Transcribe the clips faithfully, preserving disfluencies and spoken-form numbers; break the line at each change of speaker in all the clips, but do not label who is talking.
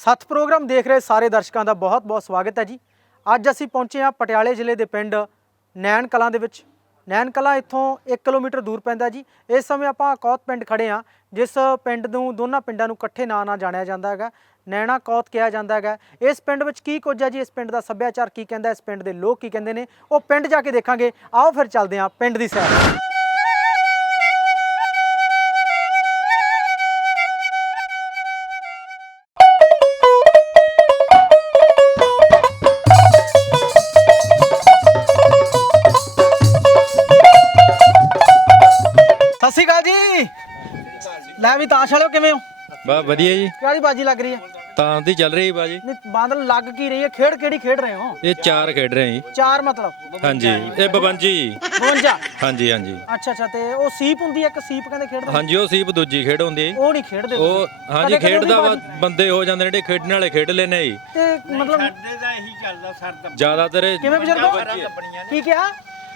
ਸੱਥ ਪ੍ਰੋਗਰਾਮ ਦੇਖ ਰਹੇ ਸਾਰੇ ਦਰਸ਼ਕਾਂ ਦਾ ਬਹੁਤ-ਬਹੁਤ ਸਵਾਗਤ ਹੈ ਜੀ। ਅੱਜ ਅਸੀਂ ਪਹੁੰਚੇ ਹਾਂ ਪਟਿਆਲੇ ਜ਼ਿਲ੍ਹੇ ਦੇ ਪਿੰਡ ਨੈਣ ਕਲਾਂ ਦੇ ਵਿੱਚ। ਨੈਣ ਕਲਾਂ ਇੱਥੋਂ ਇੱਕ ਕਿਲੋਮੀਟਰ ਦੂਰ ਪੈਂਦਾ ਜੀ। ਇਸ ਸਮੇਂ ਆਪਾਂ ਕੌਤ ਪਿੰਡ ਖੜੇ ਹਾਂ, ਜਿਸ ਪਿੰਡ ਨੂੰ ਦੋਨਾਂ ਪਿੰਡਾਂ ਨੂੰ ਇਕੱਠੇ ਨਾਂ ਨਾਲ ਜਾਣਿਆ ਜਾਂਦਾ ਹੈਗਾ, ਨੈਣਾ ਕੌਤ ਕਿਹਾ ਜਾਂਦਾ ਹੈਗਾ। ਇਸ ਪਿੰਡ ਵਿੱਚ ਕੀ ਕੁਝ ਹੈ ਜੀ, ਇਸ ਪਿੰਡ ਦਾ ਸੱਭਿਆਚਾਰ ਕੀ ਕਹਿੰਦਾ, ਇਸ ਪਿੰਡ ਦੇ ਲੋਕ ਕੀ ਕਹਿੰਦੇ ਨੇ, ਉਹ ਪਿੰਡ ਜਾ ਕੇ ਦੇਖਾਂਗੇ। ਆਓ ਫਿਰ ਚੱਲਦੇ ਹਾਂ ਪਿੰਡ ਦੀ ਸੈਰ। ਸਤਿ ਸ਼੍ਰੀ ਅਕਾਲ ਜੀ। ਲੈ ਵੀ ਤਾਸ਼ ਵਾਲਿਓ ਕਿਵੇਂ ਹੋ?
ਬਾ ਵਧੀਆ ਜੀ।
ਕਿਹੜੀ ਬਾਜੀ ਲੱਗ ਰਹੀ ਹੈ?
ਤਾਂ ਦੀ ਚੱਲ ਰਹੀ ਬਾਜੀ।
ਨਹੀਂ ਬਾਦਲ ਲੱਗ ਕੀ ਰਹੀ ਹੈ? ਖੇਡ ਕਿਹੜੀ ਖੇਡ ਰਹੇ ਹੋ?
ਇਹ ਚਾਰ ਖੇਡ ਰਹੇ ਜੀ।
ਚਾਰ ਮਤਲਬ?
ਹਾਂਜੀ ਇਹ ਬਵੰਜੀ ਜੀ।
ਬਵੰਜਾ?
ਹਾਂਜੀ ਹਾਂਜੀ।
ਅੱਛਾ ਅੱਛਾ। ਤੇ ਉਹ ਸੀਪ ਹੁੰਦੀ ਹੈ, ਇੱਕ ਸੀਪ ਕਹਿੰਦੇ ਖੇਡਦੇ?
ਹਾਂਜੀ ਉਹ ਸੀਪ ਦੂਜੀ ਖੇਡ ਹੁੰਦੀ ਹੈ।
ਉਹ ਨਹੀਂ ਖੇਡਦੇ
ਉਹ ਹਾਂਜੀ ਖੇਡਦਾ ਵਾ, ਬੰਦੇ ਹੋ ਜਾਂਦੇ ਨੇ ਜਿਹੜੇ ਖੇਡਣ ਵਾਲੇ ਖੇਡ ਲੈਨੇ ਜੀ।
ਤੇ ਮਤਲਬ
ਸਾਡੇ ਦਾ ਇਹੀ ਚੱਲਦਾ ਸਰ ਦੱਬਣੀ।
ਜ਼ਿਆਦਾਤਰ
ਕਿਵੇਂ ਬਜ਼ੁਰਗੋ ਕੀ ਕਿਹਾ?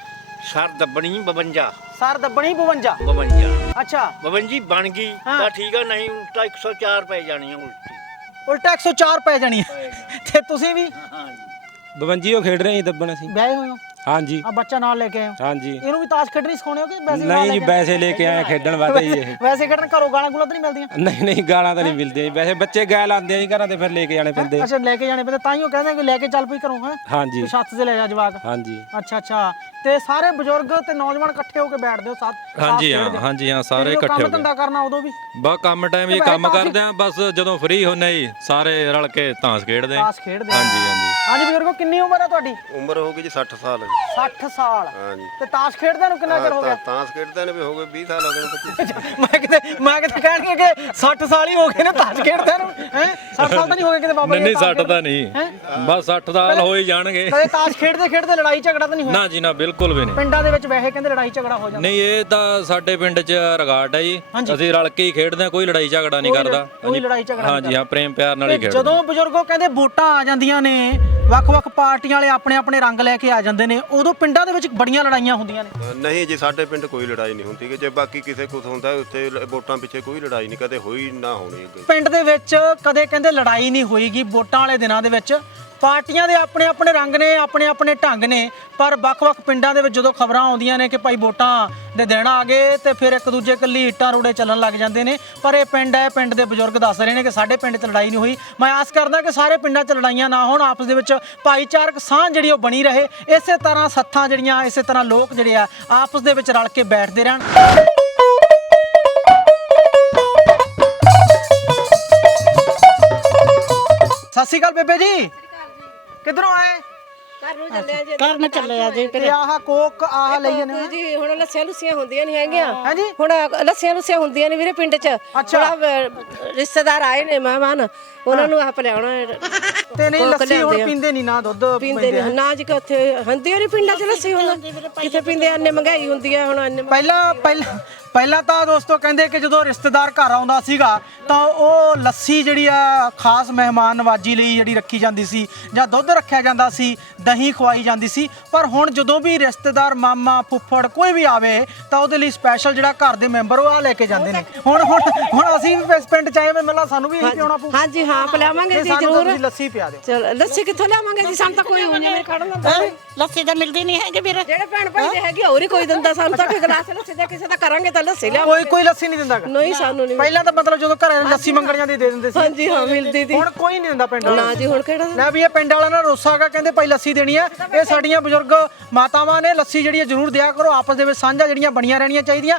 ਸਰ ਦੱਬਣੀ ਬਵੰਜਾ।
ਸਰ ਦੱਬਣੀ ਬਵੰਜਾ?
ਬਵੰਜਾ।
ਅੱਛਾ
ਬਵੰਜੀ ਬਣ ਗਈ ਤਾਂ ਠੀਕ ਆ, ਨਹੀਂ ਉਲਟਾ ਇੱਕ ਸੌ ਚਾਰ ਪੈ ਜਾਣੀ ਆ ਉਲਟੀ।
ਉਲਟਾ ਇੱਕ ਸੌ ਚਾਰ ਪੈ ਜਾਣੀ ਹੈ। ਤੇ ਤੁਸੀਂ ਵੀ
ਹਾਂਜੀ
ਬਵੰਜੀ ਉਹ ਖੇਡ ਰਹੇ ਜੀ ਦੱਬਣ ਅਸੀਂ।
ਵਿਆਹੇ ਹੋਏ ਹੋ?
ਹਾਂਜੀ
ਆ ਬੱਚਾ ਨਾਲ ਲੈ ਕੇ ਆਏ ਹੋ?
ਹਾਂਜੀ।
ਇਹਨੂੰ ਵੀ ਤਾਸ਼ ਖੇਡਣੀ ਸਿਖਾਉਣੇ ਹੋ ਕਿ ਵੈਸੇ ਨਾਲ
ਨਹੀਂ
ਲੈ
ਜੀ
ਕੇ ਆਏ?
ਵੈਸੇ ਲੈ ਕੇ ਆਏ ਖੇਡਣ ਵਾਸਤੇ ਜੀ ਇਹ।
ਵੈਸੇ ਖੇਡਣ ਘਰੋਂ ਗਾਲਾਂ ਗੁਲਾਂ ਤਾਂ ਨਹੀਂ ਮਿਲਦੀਆਂ?
ਨਹੀਂ ਨਹੀਂ ਗਾਲਾਂ ਤਾਂ ਨਹੀਂ ਮਿਲਦੀਆਂ ਜੀ, ਵੈਸੇ ਬੱਚੇ ਗਾਲ ਲਾਉਂਦੇ ਆ ਜੀ ਘਰਾਂ ਤੇ, ਫਿਰ ਲੈ ਕੇ ਜਾਣੇ ਪੈਂਦੇ।
ਅੱਛਾ ਲੈ ਕੇ ਜਾਣੇ ਪੈਂਦੇ, ਤਾਂ ਹੀ ਉਹ ਕਹਿੰਦੇ ਕਿ ਲੈ ਕੇ ਚੱਲ ਪਈ ਘਰੋਂ। ਹੈ
ਹਾਂਜੀ
ਛੱਤ ਤੇ ਲੈ ਜਾ ਜਵਾਕ।
ਹਾਂਜੀ
ਅੱਛਾ ਅੱਛਾ। ਤੇ ਸਾਰੇ ਬਜ਼ੁਰਗ ਤੇ ਨੌਜਵਾਨ ਇਕੱਠੇ ਹੋ ਕੇ ਬੈਠਦੇ ਹੋ ਸਾਥ?
ਹਾਂਜੀ ਹਾਂ ਹਾਂਜੀ ਹਾਂ ਸਾਰੇ ਇਕੱਠੇ
ਕੰਮ
ਹੋ
ਧੰਦਾ ਕਰਨਾ ਉਦੋਂ ਵੀ?
ਬਾ ਕੰਮ ਟਾਈਮ ਇਹ ਕੰਮ ਕਰਦੇ ਆ, ਬਸ ਜਦੋਂ ਫ੍ਰੀ ਹੁੰਨੇ ਜੀ ਸਾਰੇ ਰਲ ਕੇ ਤਾਸ਼ ਖੇਡਦੇ ਆ।
ਤਾਸ਼ ਖੇਡਦੇ ਆ।
ਹਾਂਜੀ ਹਾਂਜੀ।
ਹਾਂਜੀ ਬਜ਼ੁਰਗੋ ਕਿੰਨੀ ਉਮਰ ਹੈ ਤੁਹਾਡੀ?
ਉਮਰ ਹੋ ਗਈ ਜੀ ਸੱਠ ਸਾਲ।
ਸੱਠ ਸਾਲ?
ਹਾਂਜੀ।
ਤੇ ਤਾਸ਼ ਖੇਡਦਿਆਂ ਨੂੰ ਕਿੰਨਾ ਚਿਰ ਹੋ ਗਿਆ?
ਤਾਸ਼ ਖੇਡਦੇ ਨੇ ਵੀ ਹੋ ਗਏ ਵੀਹ ਸਾਲ ਹੋ ਗਏ ਨੇ, ਪੱਚੀ।
ਮੈਂ ਕਿਤੇ ਮੈਂ ਕਿਤੇ ਕਹਿਣਗੇ ਕਿ ਸੱਠ ਸਾਲ ਹੀ ਹੋ ਗਏ ਨੇ ਤਾਸ਼ ਖੇਡਦਿਆਂ ਨੂੰ। ਹੈ ਸੱਠ ਸਾਲ ਤਾਂ ਨਹੀਂ ਹੋ ਗਏ ਕਿਤੇ ਬਾਬਾ ਜੀ?
ਨਹੀਂ ਸੱਠ ਤਾਂ ਨਹੀਂ, ਬਸ ਸੱਠ ਸਾਲ ਹੋ ਹੀ ਜਾਣਗੇ।
ਕਦੇ ਤਾਸ਼ ਖੇਡਦੇ ਖੇਡਦੇ ਲੜਾਈ ਝਗੜਾ ਤਾਂ ਨਹੀਂ ਹੋਇਆ?
ਨਾ ਜੀ ਨਾ, ਬਿਲਕੁਲ ਵੀ ਨਹੀਂ।
ਪਿੰਡਾਂ ਦੇ ਵਿੱਚ ਵੈਸੇ ਕਹਿੰਦੇ ਲੜਾਈ ਝਗੜਾ ਹੋ ਜਾਂਦਾ?
ਨਹੀਂ ਇਹ ਤਾਂ ਸਾਡੇ ਪਿੰਡ 'ਚ ਰਿਕਾਰਡ ਹੈ ਜੀ,
ਹਾਂਜੀ।
ਅਸੀਂ ਰਲ ਕੇ ਹੀ ਖੇਡਦੇ ਹਾਂ, ਕੋਈ ਲੜਾਈ ਝਗੜਾ ਨਹੀਂ
ਕੋਈ
ਕਰਦਾ।
ਕੋਈ ਲੜਾਈ ਝਗੜਾ ਨਹੀਂ
ਹਾਂਜੀ ਹਾਂ, ਪ੍ਰੇਮ ਪਿਆਰ ਨਾਲ ਹੀ
ਤੇ
ਖੇਡਦੇ।
ਜਦੋਂ ਬਜ਼ੁਰਗੋ ਕਹਿੰਦੇ ਵੋਟਾਂ ਆ ਜਾਂਦੀਆਂ ਨੇ, ਵੱਖ-ਵੱਖ ਪਾਰਟੀਆਂ ਵਾਲੇ ਆਪਣੇ ਆਪਣੇ ਰੰਗ ਲੈ ਕੇ ਆ ਜਾਂਦੇ ਨੇ, ਉਦੋਂ ਪਿੰਡਾਂ ਦੇ ਵਿੱਚ ਬੜੀਆਂ ਲੜਾਈਆਂ ਹੁੰਦੀਆਂ ਨੇ?
ਨਹੀਂ ਜੀ ਸਾਡੇ ਪਿੰਡ ਕੋਈ ਲੜਾਈ ਨਹੀਂ ਹੁੰਦੀ, ਕਿ ਜੇ ਬਾਕੀ ਕਿਸੇ ਕੁਝ ਹੁੰਦਾ ਉੱਥੇ ਵੋਟਾਂ ਪਿੱਛੇ ਕੋਈ ਲੜਾਈ ਨਹੀਂ, ਕਦੇ ਹੋਈ ਨਾ ਹੋਣੀ ਅੱਗੇ।
ਪਿੰਡ ਦੇ ਵਿੱਚ ਕਦੇ ਕਹਿੰਦੇ ਲੜਾਈ ਨਹੀਂ ਹੋਈਗੀ ਵੋਟਾਂ ਵਾਲੇ ਦਿਨਾਂ ਦੇ ਵਿੱਚ। ਪਾਰਟੀਆਂ ਦੇ ਆਪਣੇ ਆਪਣੇ ਰੰਗ ਨੇ, ਆਪਣੇ ਆਪਣੇ ਢੰਗ ਨੇ, ਪਰ ਵੱਖ-ਵੱਖ ਪਿੰਡਾਂ ਦੇ ਵਿੱਚ ਜਦੋਂ ਖਬਰਾਂ ਆਉਂਦੀਆਂ ਨੇ ਕਿ ਭਾਈ ਵੋਟਾਂ ਦੇ ਦਿਨ ਆ ਗਏ, ਤੇ ਫਿਰ ਇੱਕ ਦੂਜੇ ਕੱਲੀ ਇੱਟਾਂ ਰੋੜੇ ਚੱਲਣ ਲੱਗ ਜਾਂਦੇ ਨੇ। ਪਰ ਇਹ ਪਿੰਡ ਹੈ, ਪਿੰਡ ਦੇ ਬਜ਼ੁਰਗ ਦੱਸ ਰਹੇ ਨੇ ਕਿ ਸਾਡੇ ਪਿੰਡ 'ਚ ਲੜਾਈ ਨਹੀਂ ਹੋਈ। ਮੈਂ ਆਸ ਕਰਦਾ ਕਿ ਸਾਰੇ ਪਿੰਡਾਂ 'ਚ ਲੜਾਈਆਂ ਨਾ ਹੋਣ, ਆਪਸ ਦੇ ਵਿੱਚ ਭਾਈਚਾਰਕ ਸਾਂਝ ਜਿਹੜੀ ਉਹ ਬਣੀ ਰਹੇ। ਇਸੇ ਤਰ੍ਹਾਂ ਸੱਥਾਂ ਜਿਹੜੀਆਂ, ਇਸੇ ਤਰ੍ਹਾਂ ਲੋਕ ਜਿਹੜੇ ਆ ਆਪਸ ਦੇ ਵਿੱਚ ਰਲ ਕੇ ਬੈਠਦੇ ਰਹਿਣ। ਸਤਿ ਸ਼੍ਰੀ ਅਕਾਲ ਬੇਬੇ ਜੀ, ਕਿੱਧਰੋਂ ਆਏ?
ਕਰਨ ਚੱਲੇ ਆ ਜੀ।
ਤੇ ਆਹ ਕੋਕ ਆਹ ਲਈ ਨੇ
ਜੀ ਹੁਣ ਲੱਸੀਆਂ ਲੁੱਸੀਆਂ ਹੁੰਦੀਆਂ ਨਹੀਂ ਹੈਗੀਆਂ।
ਹਾਂਜੀ।
ਹੁਣ ਲੱਸੀਆਂ ਲੁੱਸੀਆਂ ਹੁੰਦੀਆਂ ਨੇ ਵੀਰੇ ਪਿੰਡ 'ਚ।
ਅੱਛਾ।
ਰਿਸ਼ਤੇਦਾਰ ਆਏ ਨੇ ਮਹਿਮਾਨ, ਉਹਨਾਂ ਨੂੰ ਆਪ ਲਿਆਉਣਾ।
ਤੇ ਨਹੀਂ ਲੱਸੀ ਹੁਣ ਪੀਂਦੇ ਨਹੀਂ ਨਾ, ਦੁੱਧ
ਪੀਂਦੇ ਨੇ ਨਾ ਜੀ, ਕਿੱਥੇ ਹੁੰਦੀ ਨਹੀਂ ਪਿੰਡਾਂ 'ਚ ਲੱਸੀ। ਹੁਣ ਕਿੱਥੇ ਪੀਂਦੇ, ਇੰਨੇ ਮਹਿੰਗਾਈ ਹੁੰਦੀ ਆ ਹੁਣ। ਇੰਨੇ
ਪਹਿਲਾਂ ਪਹਿਲਾਂ ਪਹਿਲਾਂ ਤਾਂ ਦੋਸਤੋ ਕਹਿੰਦੇ ਕਿ ਜਦੋਂ ਰਿਸ਼ਤੇਦਾਰ ਘਰ ਆਉਂਦਾ ਸੀਗਾ ਤਾਂ ਉਹ ਲੱਸੀ ਜਿਹੜੀ ਆ ਖਾਸ ਮਹਿਮਾਨ ਨਵਾਜੀ ਲਈ ਜਿਹੜੀ ਰੱਖੀ ਜਾਂਦੀ ਸੀ, ਜਾਂ ਦੁੱਧ ਰੱਖਿਆ ਜਾਂਦਾ ਸੀ, ਦਹੀਂ ਖਵਾਈ ਜਾਂਦੀ ਸੀ। ਪਰ ਹੁਣ ਜਦੋਂ ਵੀ ਰਿਸ਼ਤੇਦਾਰ ਮਾਮਾ ਫੁੱਫੜ ਕੋਈ ਵੀ ਆਵੇ ਤਾਂ ਉਹਦੇ ਲਈ ਸਪੈਸ਼ਲ ਜਿਹੜਾ ਘਰ ਦੇ ਮੈਂਬਰ ਉਹ ਆ ਲੈ ਕੇ ਜਾਂਦੇ ਨੇ। ਹੁਣ ਹੁਣ ਹੁਣ ਅਸੀਂ ਵੀ ਇਸ ਪਿੰਡ ਚ ਆਏ ਵੇ, ਮਿਲਾ ਸਾਨੂੰ ਵੀ ਇਹੀ ਪਿਆਉਣਾ ਪਊ।
ਹਾਂਜੀ ਹਾਂ ਪਿਲਾਵਾਂਗੇ ਜੀ ਜ਼ਰੂਰ।
ਲੱਸੀ ਪਿਆ ਦਿਓ।
ਚਲ ਲੱਸੀ ਕਿੱਥੋਂ ਲਿਆਵਾਂਗੇ ਜੀ, ਸਾਨੂੰ ਤਾਂ ਕੋਈ ਹੋਣੀ ਨਹੀਂ ਖੜਨ ਦਾ।
ਲੱਸੀ ਤਾਂ ਮਿਲਦੀ ਨਹੀਂ ਹੈਗੀ ਵੀਰੇ।
ਜਿਹੜੇ ਭੈਣ ਭਾਈ ਦੇ ਹੈਗੇ ਹੋਰ ਹੀ ਕੋਈ ਦਿੰਦਾ, ਸਾਨੂੰ ਤਾਂ ਕਿ ਗਲਾਸ ਲੱਸੀ ਦੇ ਕਿਸੇ ਦਾ ਕਰਾਂਗੇ ਤਾਂ ਲੱਸੀ ਲਿਆ।
ਕੋਈ ਕੋਈ ਲੱਸੀ ਨਹੀਂ ਦਿੰਦਾ?
ਨਹੀਂ ਸਾਨੂੰ ਨਹੀਂ।
ਪਹਿਲਾਂ ਤਾਂ ਮਤਲਬ ਜਦੋਂ ਘਰੇ ਲੱਸੀ ਮੰਗਣ ਜਾਂਦੇ ਦੇ ਦਿੰਦੇ ਸੀ।
ਹਾਂਜੀ ਹਾਂ ਮਿਲਦੀ ਸੀ।
ਹੁਣ ਕੋਈ ਨਹੀਂ ਦਿੰਦਾ ਪਿੰਡ ਵਾਲਾ?
ਨਾ ਜੀ ਹੁਣ ਕਿਹੜਾ।
ਲੈ ਵੀ ਇਹ ਪਿੰਡ ਵਾਲਿਆਂ ਨਾਲ ਰੋਸਾ ਹੈਗਾ, ਕਹਿੰਦੇ ਭਾਈ ਲੱਸੀ ਦੇਣੀ ਆ। ਇਹ ਸਾਡੀਆਂ ਬਜ਼ੁਰਗ ਮਾਤਾਵਾਂ ਨੇ, ਲੱਸੀ ਜਿਹੜੀ ਜ਼ਰੂਰ ਦਿਆ ਕਰੋ। ਆਪਸ ਦੇ ਵਿੱਚ ਸਾਂਝਾਂ ਜਿਹੜੀਆਂ ਬਣੀਆਂ ਰਹਿਣੀਆਂ ਚਾਹੀਦੀਆਂ।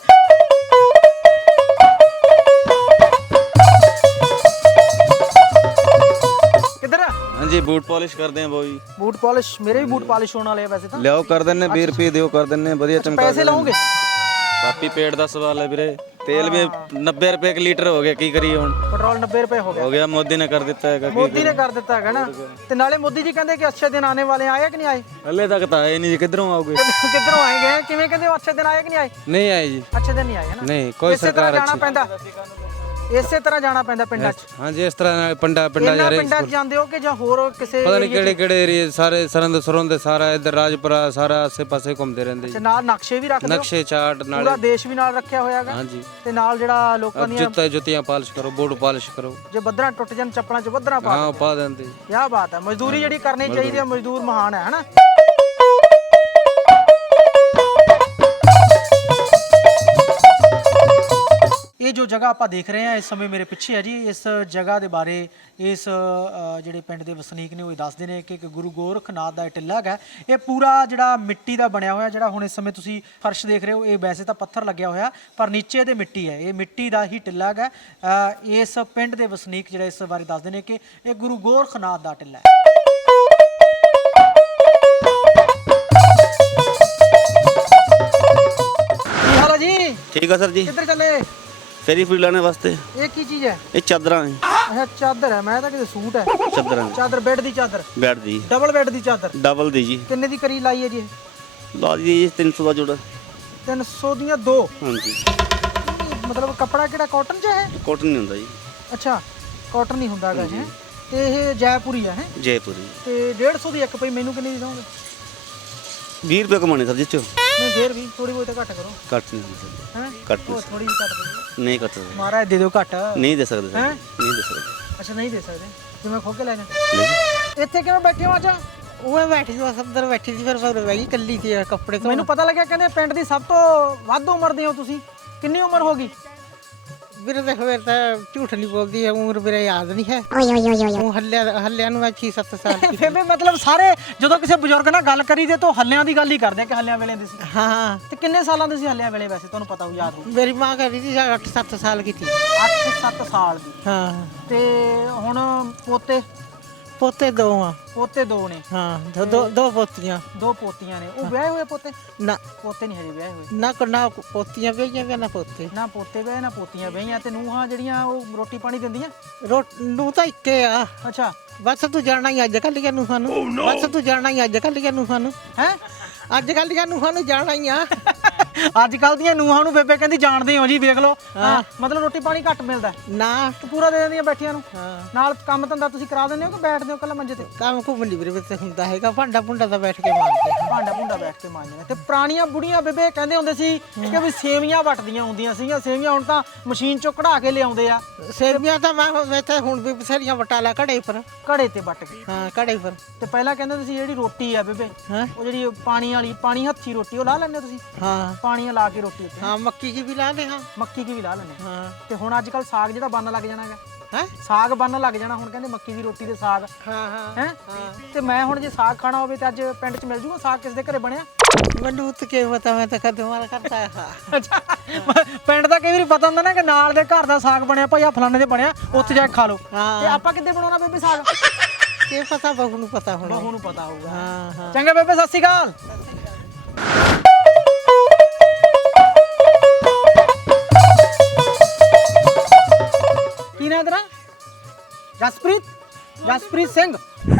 ਕਿੱਧਰ ਆ?
ਹਾਂਜੀ ਬੂਟ ਪਾਲਿਸ਼ ਕਰਦੇ ਆ ਬੋਈ।
Boot polish? ਮੇਰੇ ਵੀ ਬੂਟ ਪਾਲਿਸ਼ ਹੋਣ ਵਾਲੇ ਆ ਵੈਸੇ ਤਾਂ।
ਲਿਆਓ ਕਰ ਦਿੰਨੇ, ਵੀਹ ਰੁਪਏ ਦਿਓ ਕਰ ਦਿੰਨੇ, ਵਧੀਆ ਚਮਕਾ।
ਪੈਸੇ ਲਾਉਂਗੇ?
ਕਾਪੀ ਪੇਟ ਦਾ ਸਵਾਲ ਹੈ ਵੀਰੇ। ਤੇਲ ਵੀ ਨੱਬੇ ਰੁਪਏ ਇੱਕ ਲੀਟਰ ਹੋ ਗਿਆ, ਕੀ ਕਰੀਏ ਹੁਣ?
ਪੈਟਰੋਲ ਨੱਬੇ ਰੁਪਏ ਹੋ ਗਿਆ।
ਹੋ ਗਿਆ, ਮੋਦੀ ਨੇ ਕਰ ਦਿੱਤਾ ਹੈਗਾ।
ਮੋਦੀ ਨੇ ਕਰ ਦਿੱਤਾ ਹੈਗਾ ਨਾ। ਤੇ ਨਾਲੇ ਮੋਦੀ ਜੀ ਕਹਿੰਦੇ ਕਿ ਅੱਛੇ ਦਿਨ ਆने वाले, ਆਏ ਕਿ ਨਹੀਂ ਆਏ?
ਹਲੇ ਤੱਕ ਤਾਂ ਆਏ ਨਹੀਂ ਜੀ, ਕਿੱਧਰੋਂ ਆਓਗੇ?
ਕਿੱਧਰੋਂ ਆਏਗੇ? ਕਿਵੇਂ ਕਹਿੰਦੇ ਅੱਛੇ ਦਿਨ ਆਏ ਕਿ ਨਹੀਂ ਆਏ?
ਨਹੀਂ ਆਏ ਜੀ।
ਅੱਛੇ ਦਿਨ ਨਹੀਂ ਆਏ ਹੈ ਨਾ?
ਨਹੀਂ ਕੋਈ
ਇਸੇ ਤਰ੍ਹਾਂ
ਸਰਕਾਰ
ਜਾਣਾ
ਅੱਛੀ।
ਪੈਂਦਾ। ਇਸੇ ਤਰ੍ਹਾਂ ਜਾਣਾ ਪੈਂਦਾ ਪਿੰਡਾਂ 'ਚ?
ਹਾਂਜੀ ਇਸ ਤਰ੍ਹਾਂ ਨਾਲ ਪਿੰਡਾਂ ਪਿੰਡਾਂ ਜਾ
ਇਹਨਾਂ
ਰਹੇ
ਪਿੰਡਾਂ 'ਚ ਜਾਂਦੇ ਹੋ ਕਿ ਜਾਂ ਹੋਰ ਕਿਸੇ
ਪਤਾ ਨਹੀਂ
area 'ਚ?
ਕਿਹੜੇ ਕਿਹੜੇ ਏਰੀਏ ਸਾਰੇ ਸਰੰਦ ਸਰੋਂਦ ਸਾਰਾ ਇੱਧਰ ਰਾਜਪੁਰਾ ਸਾਰਾ ਆਸੇ ਪਾਸੇ ਘੁੰਮਦੇ ਰਹਿੰਦੇ
ਤੇ
ਜੀ।
ਨਾਲ ਨਕਸ਼ੇ ਵੀ ਰੱਖਦੇ ਹੋ?
ਨਕਸ਼ੇ ਚਾਰਟ
ਪੂਰਾ
ਨਾਲ
ਦੇਸ਼ ਵੀ ਨਾਲ ਰੱਖਿਆ ਹੋਇਆ ਹੈਗਾ?
ਹਾਂਜੀ।
ਤੇ ਨਾਲ ਜਿਹੜਾ ਲੋਕਾਂ ਦੀਆਂ
ਜੁੱਤਾ ਜੁੱਤੀਆਂ ਪਾਲਿਸ਼ ਕਰੋ, ਬੂਟ ਪਾਲਿਸ਼ ਕਰੋ।
ਜੇ ਬੱਦਰਾਂ ਟੁੱਟ ਜਾਣ ਚੱਪਲਾਂ 'ਚ ਬੱਦਰਾਂ ਪਾ
ਹਾਂ ਪਾ ਦਿੰਦੇ।
ਕੀ ਬਾਤ ਹੈ, ਮਜ਼ਦੂਰੀ ਜਿਹੜੀ ਕਰਨੀ ਚਾਹੀਦੀ ਹੈ, ਮਜ਼ਦੂਰ ਮਹਾਨ ਹੈ ਹਨਾ। ਇਹ ਜੋ ਜਗ੍ਹਾ ਆਪਾਂ ਦੇਖ ਰਹੇ ਹਾਂ ਇਸ ਸਮੇਂ ਮੇਰੇ ਪਿੱਛੇ ਹੈ ਜੀ, ਇਸ ਜਗ੍ਹਾ ਦੇ ਬਾਰੇ ਇਸ ਅ, ਜਿਹੜੇ ਪਿੰਡ ਦੇ ਵਸਨੀਕ ਨੇ ਉਹ ਦੱਸਦੇ ਨੇ ਕਿ ਇੱਕ ਗੁਰੂ ਗੋਰਖਨਾਥ ਦਾ ਇਹ ਟਿੱਲਾ ਹੈਗਾ। ਇਹ ਪੂਰਾ ਜਿਹੜਾ ਮਿੱਟੀ ਦਾ ਬਣਿਆ ਹੋਇਆ, ਜਿਹੜਾ ਹੁਣ ਇਸ ਸਮੇਂ ਤੁਸੀਂ ਫਰਸ਼ ਦੇਖ ਰਹੇ ਹੋ, ਇਹ ਵੈਸੇ ਤਾਂ ਪੱਥਰ ਲੱਗਿਆ ਹੋਇਆ ਪਰ ਨੀਚੇ ਤੇ ਮਿੱਟੀ ਹੈ। ਇਹ ਮਿੱਟੀ ਦਾ ਹੀ ਟਿੱਲਾ ਹੈਗਾ। ਅ, ਇਸ ਪਿੰਡ ਦੇ ਵਸਨੀਕ ਜਿਹੜੇ ਇਸ ਬਾਰੇ ਦੱਸਦੇ ਨੇ ਕਿ ਇਹ ਗੁਰੂ ਗੋਰਖਨਾਥ ਦਾ ਟਿੱਲਾ ਹੈ। ਕੀ ਹਾਲ ਹੈ ਜੀ?
ਠੀਕ ਆ ਸਰ ਜੀ।
ਕਿੱਧਰ ਚੱਲੇ?
ਫੇਰੀ ਫੂਡ ਲੈਣੇ ਵਾਸਤੇ।
ਇਹ ਕੀ ਚੀਜ਼ ਹੈ?
ਇਹ ਚਾਦਰਾਂ ਹੈ।
ਅੱਛਾ ਚਾਦਰ ਹੈ, ਮੈਂ ਤਾਂ ਕਿਤੇ ਸੂਟ ਹੈ।
ਚਾਦਰਾਂ
ਚਾਦਰ ਬੈੱਡ ਦੀ ਚਾਦਰ,
ਬੈੱਡ ਦੀ
ਡਬਲ ਬੈੱਡ ਦੀ ਚਾਦਰ।
ਡਬਲ ਦੀ ਜੀ।
ਕਿੰਨੇ ਦੀ ਕਰੀ ਲਾਈ ਹੈ ਜੀ?
ਲਾ ਜੀ ਜੀ ਤਿੰਨ ਸੌ ਦਾ ਜੋੜਾ।
ਤਿੰਨ ਸੌ ਦੀਆਂ ਦੋ?
ਹਾਂਜੀ।
ਮਤਲਬ ਕੱਪੜਾ ਕਿਹੜਾ ਕਾਟਨ ਚ ਹੈ?
ਕਾਟਨ ਨਹੀਂ ਹੁੰਦਾ ਜੀ।
ਅੱਛਾ ਕਾਟਨ ਨਹੀਂ ਹੁੰਦਾ ਹੈਗਾ ਹੈ। ਤੇ ਇਹ ਜੈਪੁਰੀ ਹੈ ਹੈ
ਜੈਪੁਰੀ।
ਤੇ ਡੇਢ ਸੌ ਦੀ ਇੱਕ ਪਈ, ਮੈਨੂੰ ਕਿੰਨੀ ਦੀ ਦੋਗੇ?
ਵੀਹ ਰੁਪਏ ਕਮਾਣੇ ਸਰ ਜੀ ਚੋਂ।
ਨਹੀਂ ਫੇਰ ਵੀ ਥੋੜੀ ਬਹੁਤ ਘੱਟ ਕਰੋ।
ਘੱਟ ਨਹੀਂ ਹੁੰਦਾ ਸਰ।
ਹੈ
ਘੱਟ
ਉਹ ਥੋੜੀ ਜਿਹੀ ਘੱਟ ਕਰੋ।
ਨਹੀਂ ਘੱਟ ਸਕਦੇ।
ਮਹਾਰਾਜ ਦੇ ਦਿਓ ਘੱਟ।
ਨਹੀਂ ਦੇ ਸਕਦੇ ਸਰ।
ਹੈਂ?
ਨਹੀਂ ਦੇ ਸਕਦੇ।
ਅੱਛਾ ਨਹੀਂ ਦੇ ਸਕਦੇ, ਜਿਵੇਂ ਖੋ ਕੇ ਲੈ ਜਾ।
ਨਹੀਂ।
ਇੱਥੇ ਕਿਵੇਂ ਬੈਠੇ ਹੋ ਅੱਜ?
ਉਹ ਬੈਠੀ ਸੀ, ਬਸ ਅੰਦਰ ਬੈਠੀ ਸੀ, ਫਿਰ ਫਿਰ ਬੈਗੀ ਕੱਲੀ ਸੀ ਕੱਪੜੇ ਤੋਂ।
ਮੈਨੂੰ ਪਤਾ ਲੱਗਿਆ ਕਹਿੰਦੇ ਪਿੰਡ ਦੀ ਸਭ ਤੋਂ ਵੱਧ ਉਮਰ ਦੇ ਹੋ ਤੁਸੀਂ। ਕਿੰਨੀ ਉਮਰ ਹੋ ਗਈ?
ਵੀਰੇ ਦੇਖ ਫਿਰ ਤਾਂ ਝੂਠ ਨਹੀਂ ਬੋਲਦੀ ਹੈ, ਉਮਰ ਵੀਰੇ ਯਾਦ ਨਹੀਂ ਹੈ। ਉਹ ਹੱਲਿਆ ਹੱਲਿਆ ਨੂੰ ਮੈਂ ਛੇ ਸੱਤ ਸਾਲ ਦੀ।
ਫੇਰ ਵੀ ਮਤਲਬ ਸਾਰੇ ਜਦੋਂ ਕਿਸੇ ਬਜ਼ੁਰਗ ਨਾਲ ਗੱਲ ਕਰੀ ਦੇ ਤਾਂ ਹੱਲਿਆਂ ਦੀ ਗੱਲ ਹੀ ਕਰਦੇ ਆ ਕਿ ਹੱਲਿਆਂ ਵੇਲੇ ਦੇ ਸੀ।
ਹਾਂ ਹਾਂ।
ਤੇ ਕਿੰਨੇ ਸਾਲਾਂ ਦੇ ਸੀ ਹੱਲਿਆਂ ਵੇਲੇ? ਵੈਸੇ ਤੁਹਾਨੂੰ ਪਤਾ ਹੋ, ਯਾਦ ਹੋ?
ਮੇਰੀ ਮਾਂ ਕਹ ਰਹੀ ਸੀ ਅੱਠ ਸੱਤ ਸਾਲ ਕੀ ਥੀ।
ਅੱਠ ਸੱਤ ਸਾਲ ਦੀ।
ਹਾਂ।
ਤੇ ਹੁਣ ਪੋਤੇ?
ਪੋਤੇ ਦੋ ਆ।
ਪੋਤੇ ਦੋ ਨੇ?
ਹਾਂ ਦੋ ਦੋ ਦੋ ਪੋਤੀਆਂ।
ਦੋ ਪੋਤੀਆਂ ਨੇ। ਉਹ ਵਿਆਹੇ ਹੋਏ ਪੋਤੇ?
ਨਾ
ਪੋਤੇ ਨਹੀਂ ਹਜੇ ਵਿਆਹੇ ਹੋਏ।
ਨਾ ਕੋ ਨਾ ਪੋਤੀਆਂ ਵਿਆਹੀਆਂ ਵੀ ਨਾ ਪੋਤੇ।
ਨਾ ਪੋਤੇ ਵਿਆਹੇ ਨਾ ਪੋਤੀਆਂ ਵਿਆਹੀਆਂ। ਤੇ ਨੂੰਹਾਂ ਜਿਹੜੀਆਂ ਉਹ ਰੋਟੀ ਪਾਣੀ ਦਿੰਦੀਆਂ?
ਰੋਟ ਨੂੰ ਤਾਂ ਇੱਕੇ ਆ।
ਅੱਛਾ।
ਬਸ ਤੂੰ ਜਾਣਾ ਹੀ ਅੱਜ ਕੱਲ੍ਹ ਦੀਆਂ ਨੂੰਹਾਂ ਨੂੰ। ਬਸ ਤੂੰ ਜਾਣਾ ਹੀ ਅੱਜ ਕੱਲ੍ਹ ਦੀਆਂ ਨੂੰਹਾਂ ਨੂੰ।
ਹੈ
ਅੱਜ ਕੱਲ੍ਹ ਦੀਆਂ ਨੂੰਹਾਂ ਨੂੰ ਜਾਣਾ ਹੀ ਆ।
ਅੱਜ ਕੱਲ ਦੀਆਂ ਨੂੰਹਾਂ ਨੂੰ ਬੇਬੇ ਕਹਿੰਦੀ ਜਾਣਦੇ ਹੋ ਜੀ, ਵੇਖ ਲਓ। ਹਾਂ ਮਤਲਬ ਰੋਟੀ ਪਾਣੀ ਘੱਟ ਮਿਲਦਾ?
ਨਾ
ਤੇ ਪੂਰਾ ਦੇ ਦਿੰਦੀਆਂ ਬੈਠੀਆਂ ਨੂੰ?
ਹਾਂ।
ਨਾਲ ਕੰਮ ਧੰਦਾ ਤੁਸੀਂ ਕਰਾ ਦਿੰਦੇ ਹੋ ਕਿ ਬੈਠਦੇ ਹੋ ਕੱਲਾ ਮੰਜੇ ਤੇ?
ਕੰਮ ਘੁੰਮਣ ਦੀ ਵੀਰੇ ਵਿੱਚ ਹੁੰਦਾ ਹੈਗਾ, ਭਾਂਡਾ ਭੁੰਡਾ ਤਾਂ ਬੈਠ ਕੇ ਮਾਰਦੇ ਆ।
ਭਾਂਡਾ ਭੁੰਡਾ ਬੈਠ ਕੇ ਮਾਂਜਦੇ। ਤੇ ਪੁਰਾਣੀਆਂ ਬੁੜੀਆਂ ਬੇਬੇ ਕਹਿੰਦੇ ਹੁੰਦੇ ਸੀ ਕਿ ਵੀ ਸੇਵੀਆਂ ਵੱਟਦੀਆਂ ਹੁੰਦੀਆਂ ਸੀਗੀਆਂ। ਸੇਵੀਆਂ ਹੁਣ ਤਾਂ ਮਸ਼ੀਨ ਚੋਂ ਕਢਾ ਕੇ ਲਿਆਉਂਦੇ ਆ।
ਸੇਵੀਆਂ ਤਾਂ ਮੈਂ ਮੈਂ ਤਾਂ ਹੁਣ ਵੀ ਬਥੇਰੀਆਂ ਵਟਾ ਲਿਆ ਘੜੇ ਪਰ।
ਘੜੇ ਤੇ ਵੱਟ ਕੇ?
ਹਾਂ ਘੜੇ ਪਰ।
ਤੇ ਪਹਿਲਾਂ ਕਹਿੰਦੇ ਤੁਸੀਂ ਜਿਹੜੀ ਰੋਟੀ ਆ ਬੇਬੇ,
ਹਾਂ
ਉਹ ਜਿਹੜੀ ਪਾਣੀ ਵਾਲੀ ਪਾਣੀ ਹੱਥੀ ਰੋਟੀ, ਉਹ ਲਾ ਲੈਂਦੇ ਹੋ ਤੁਸੀਂ?
ਹਾਂ
ਪਾਣੀ ਲਾ ਕੇ ਰੋਟੀ ਉੱਤੇ?
ਹਾਂ ਮੱਕੀ ਕੀ ਵੀ ਲਾ ਦੇ। ਹਾਂ
ਮੱਕੀ ਦੀ ਵੀ ਲਾ ਲੈਂਦੇ?
ਹਾਂ।
ਤੇ ਹੁਣ ਅੱਜ ਕੱਲ ਸਾਗ ਜਿਹੜਾ ਬਣਨ ਲੱਗ ਜਾਣਾ ਹੈਗਾ।
ਹੈ
ਸਾਗ ਬਣਨ ਲੱਗ ਜਾਣਾ ਹੁਣ, ਕਹਿੰਦੇ ਮੱਕੀ ਦੀ ਰੋਟੀ ਤੇ ਸਾਗ।
ਹਾਂ ਹਾਂ
ਹੈ ਤੇ ਮੈਂ ਹੁਣ ਜੇ ਸਾਗ ਖਾਣਾ ਹੋਵੇ ਤੇ ਅੱਜ ਪਿੰਡ 'ਚ ਮਿਲ ਜੂਗਾ ਸਾਗ? ਕਿਸ ਦੇ ਘਰੇ ਬਣਿਆ?
ਮੈਨੂੰ ਉੱਤ ਕੇ ਪਤਾ, ਮੈਂ ਤਾਂ ਕਦੇ ਮਾਰ ਕਰਤਾ ਹੈ।
ਅੱਛਾ ਪਿੰਡ ਦਾ ਕਈ ਵਾਰੀ ਪਤਾ ਹੁੰਦਾ ਨਾ ਕਿ ਨਾਲ ਦੇ ਘਰ ਦਾ ਸਾਗ ਬਣਿਆ ਭਾਈ, ਆ ਫਲਾਣੇ ਦੇ ਬਣਿਆ, ਉੱਥੇ ਜਾ ਕੇ ਖਾ ਲਓ।
ਹਾਂ।
ਤੇ ਆਪਾਂ ਕਿੱਦੇ ਬਣਾਉਣਾ ਬੇਬੇ ਸਾਗ?
ਕੀ ਪਤਾ ਬਹੂ ਨੂੰ ਪਤਾ ਹੋਣਾ।
ਬਹੂ ਨੂੰ ਪਤਾ ਹੋਊਗਾ।
ਹਾਂ ਹਾਂ।
ਚੰਗਾ ਬੇਬੇ, ਸਤਿ ਸ਼੍ਰੀ ਅਕਾਲ। ਕੀ ਨਾਂ ਤੇਰਾ? ਜਸਪ੍ਰੀਤ? ਜਸਪ੍ਰੀਤ ਸਿੰਘ?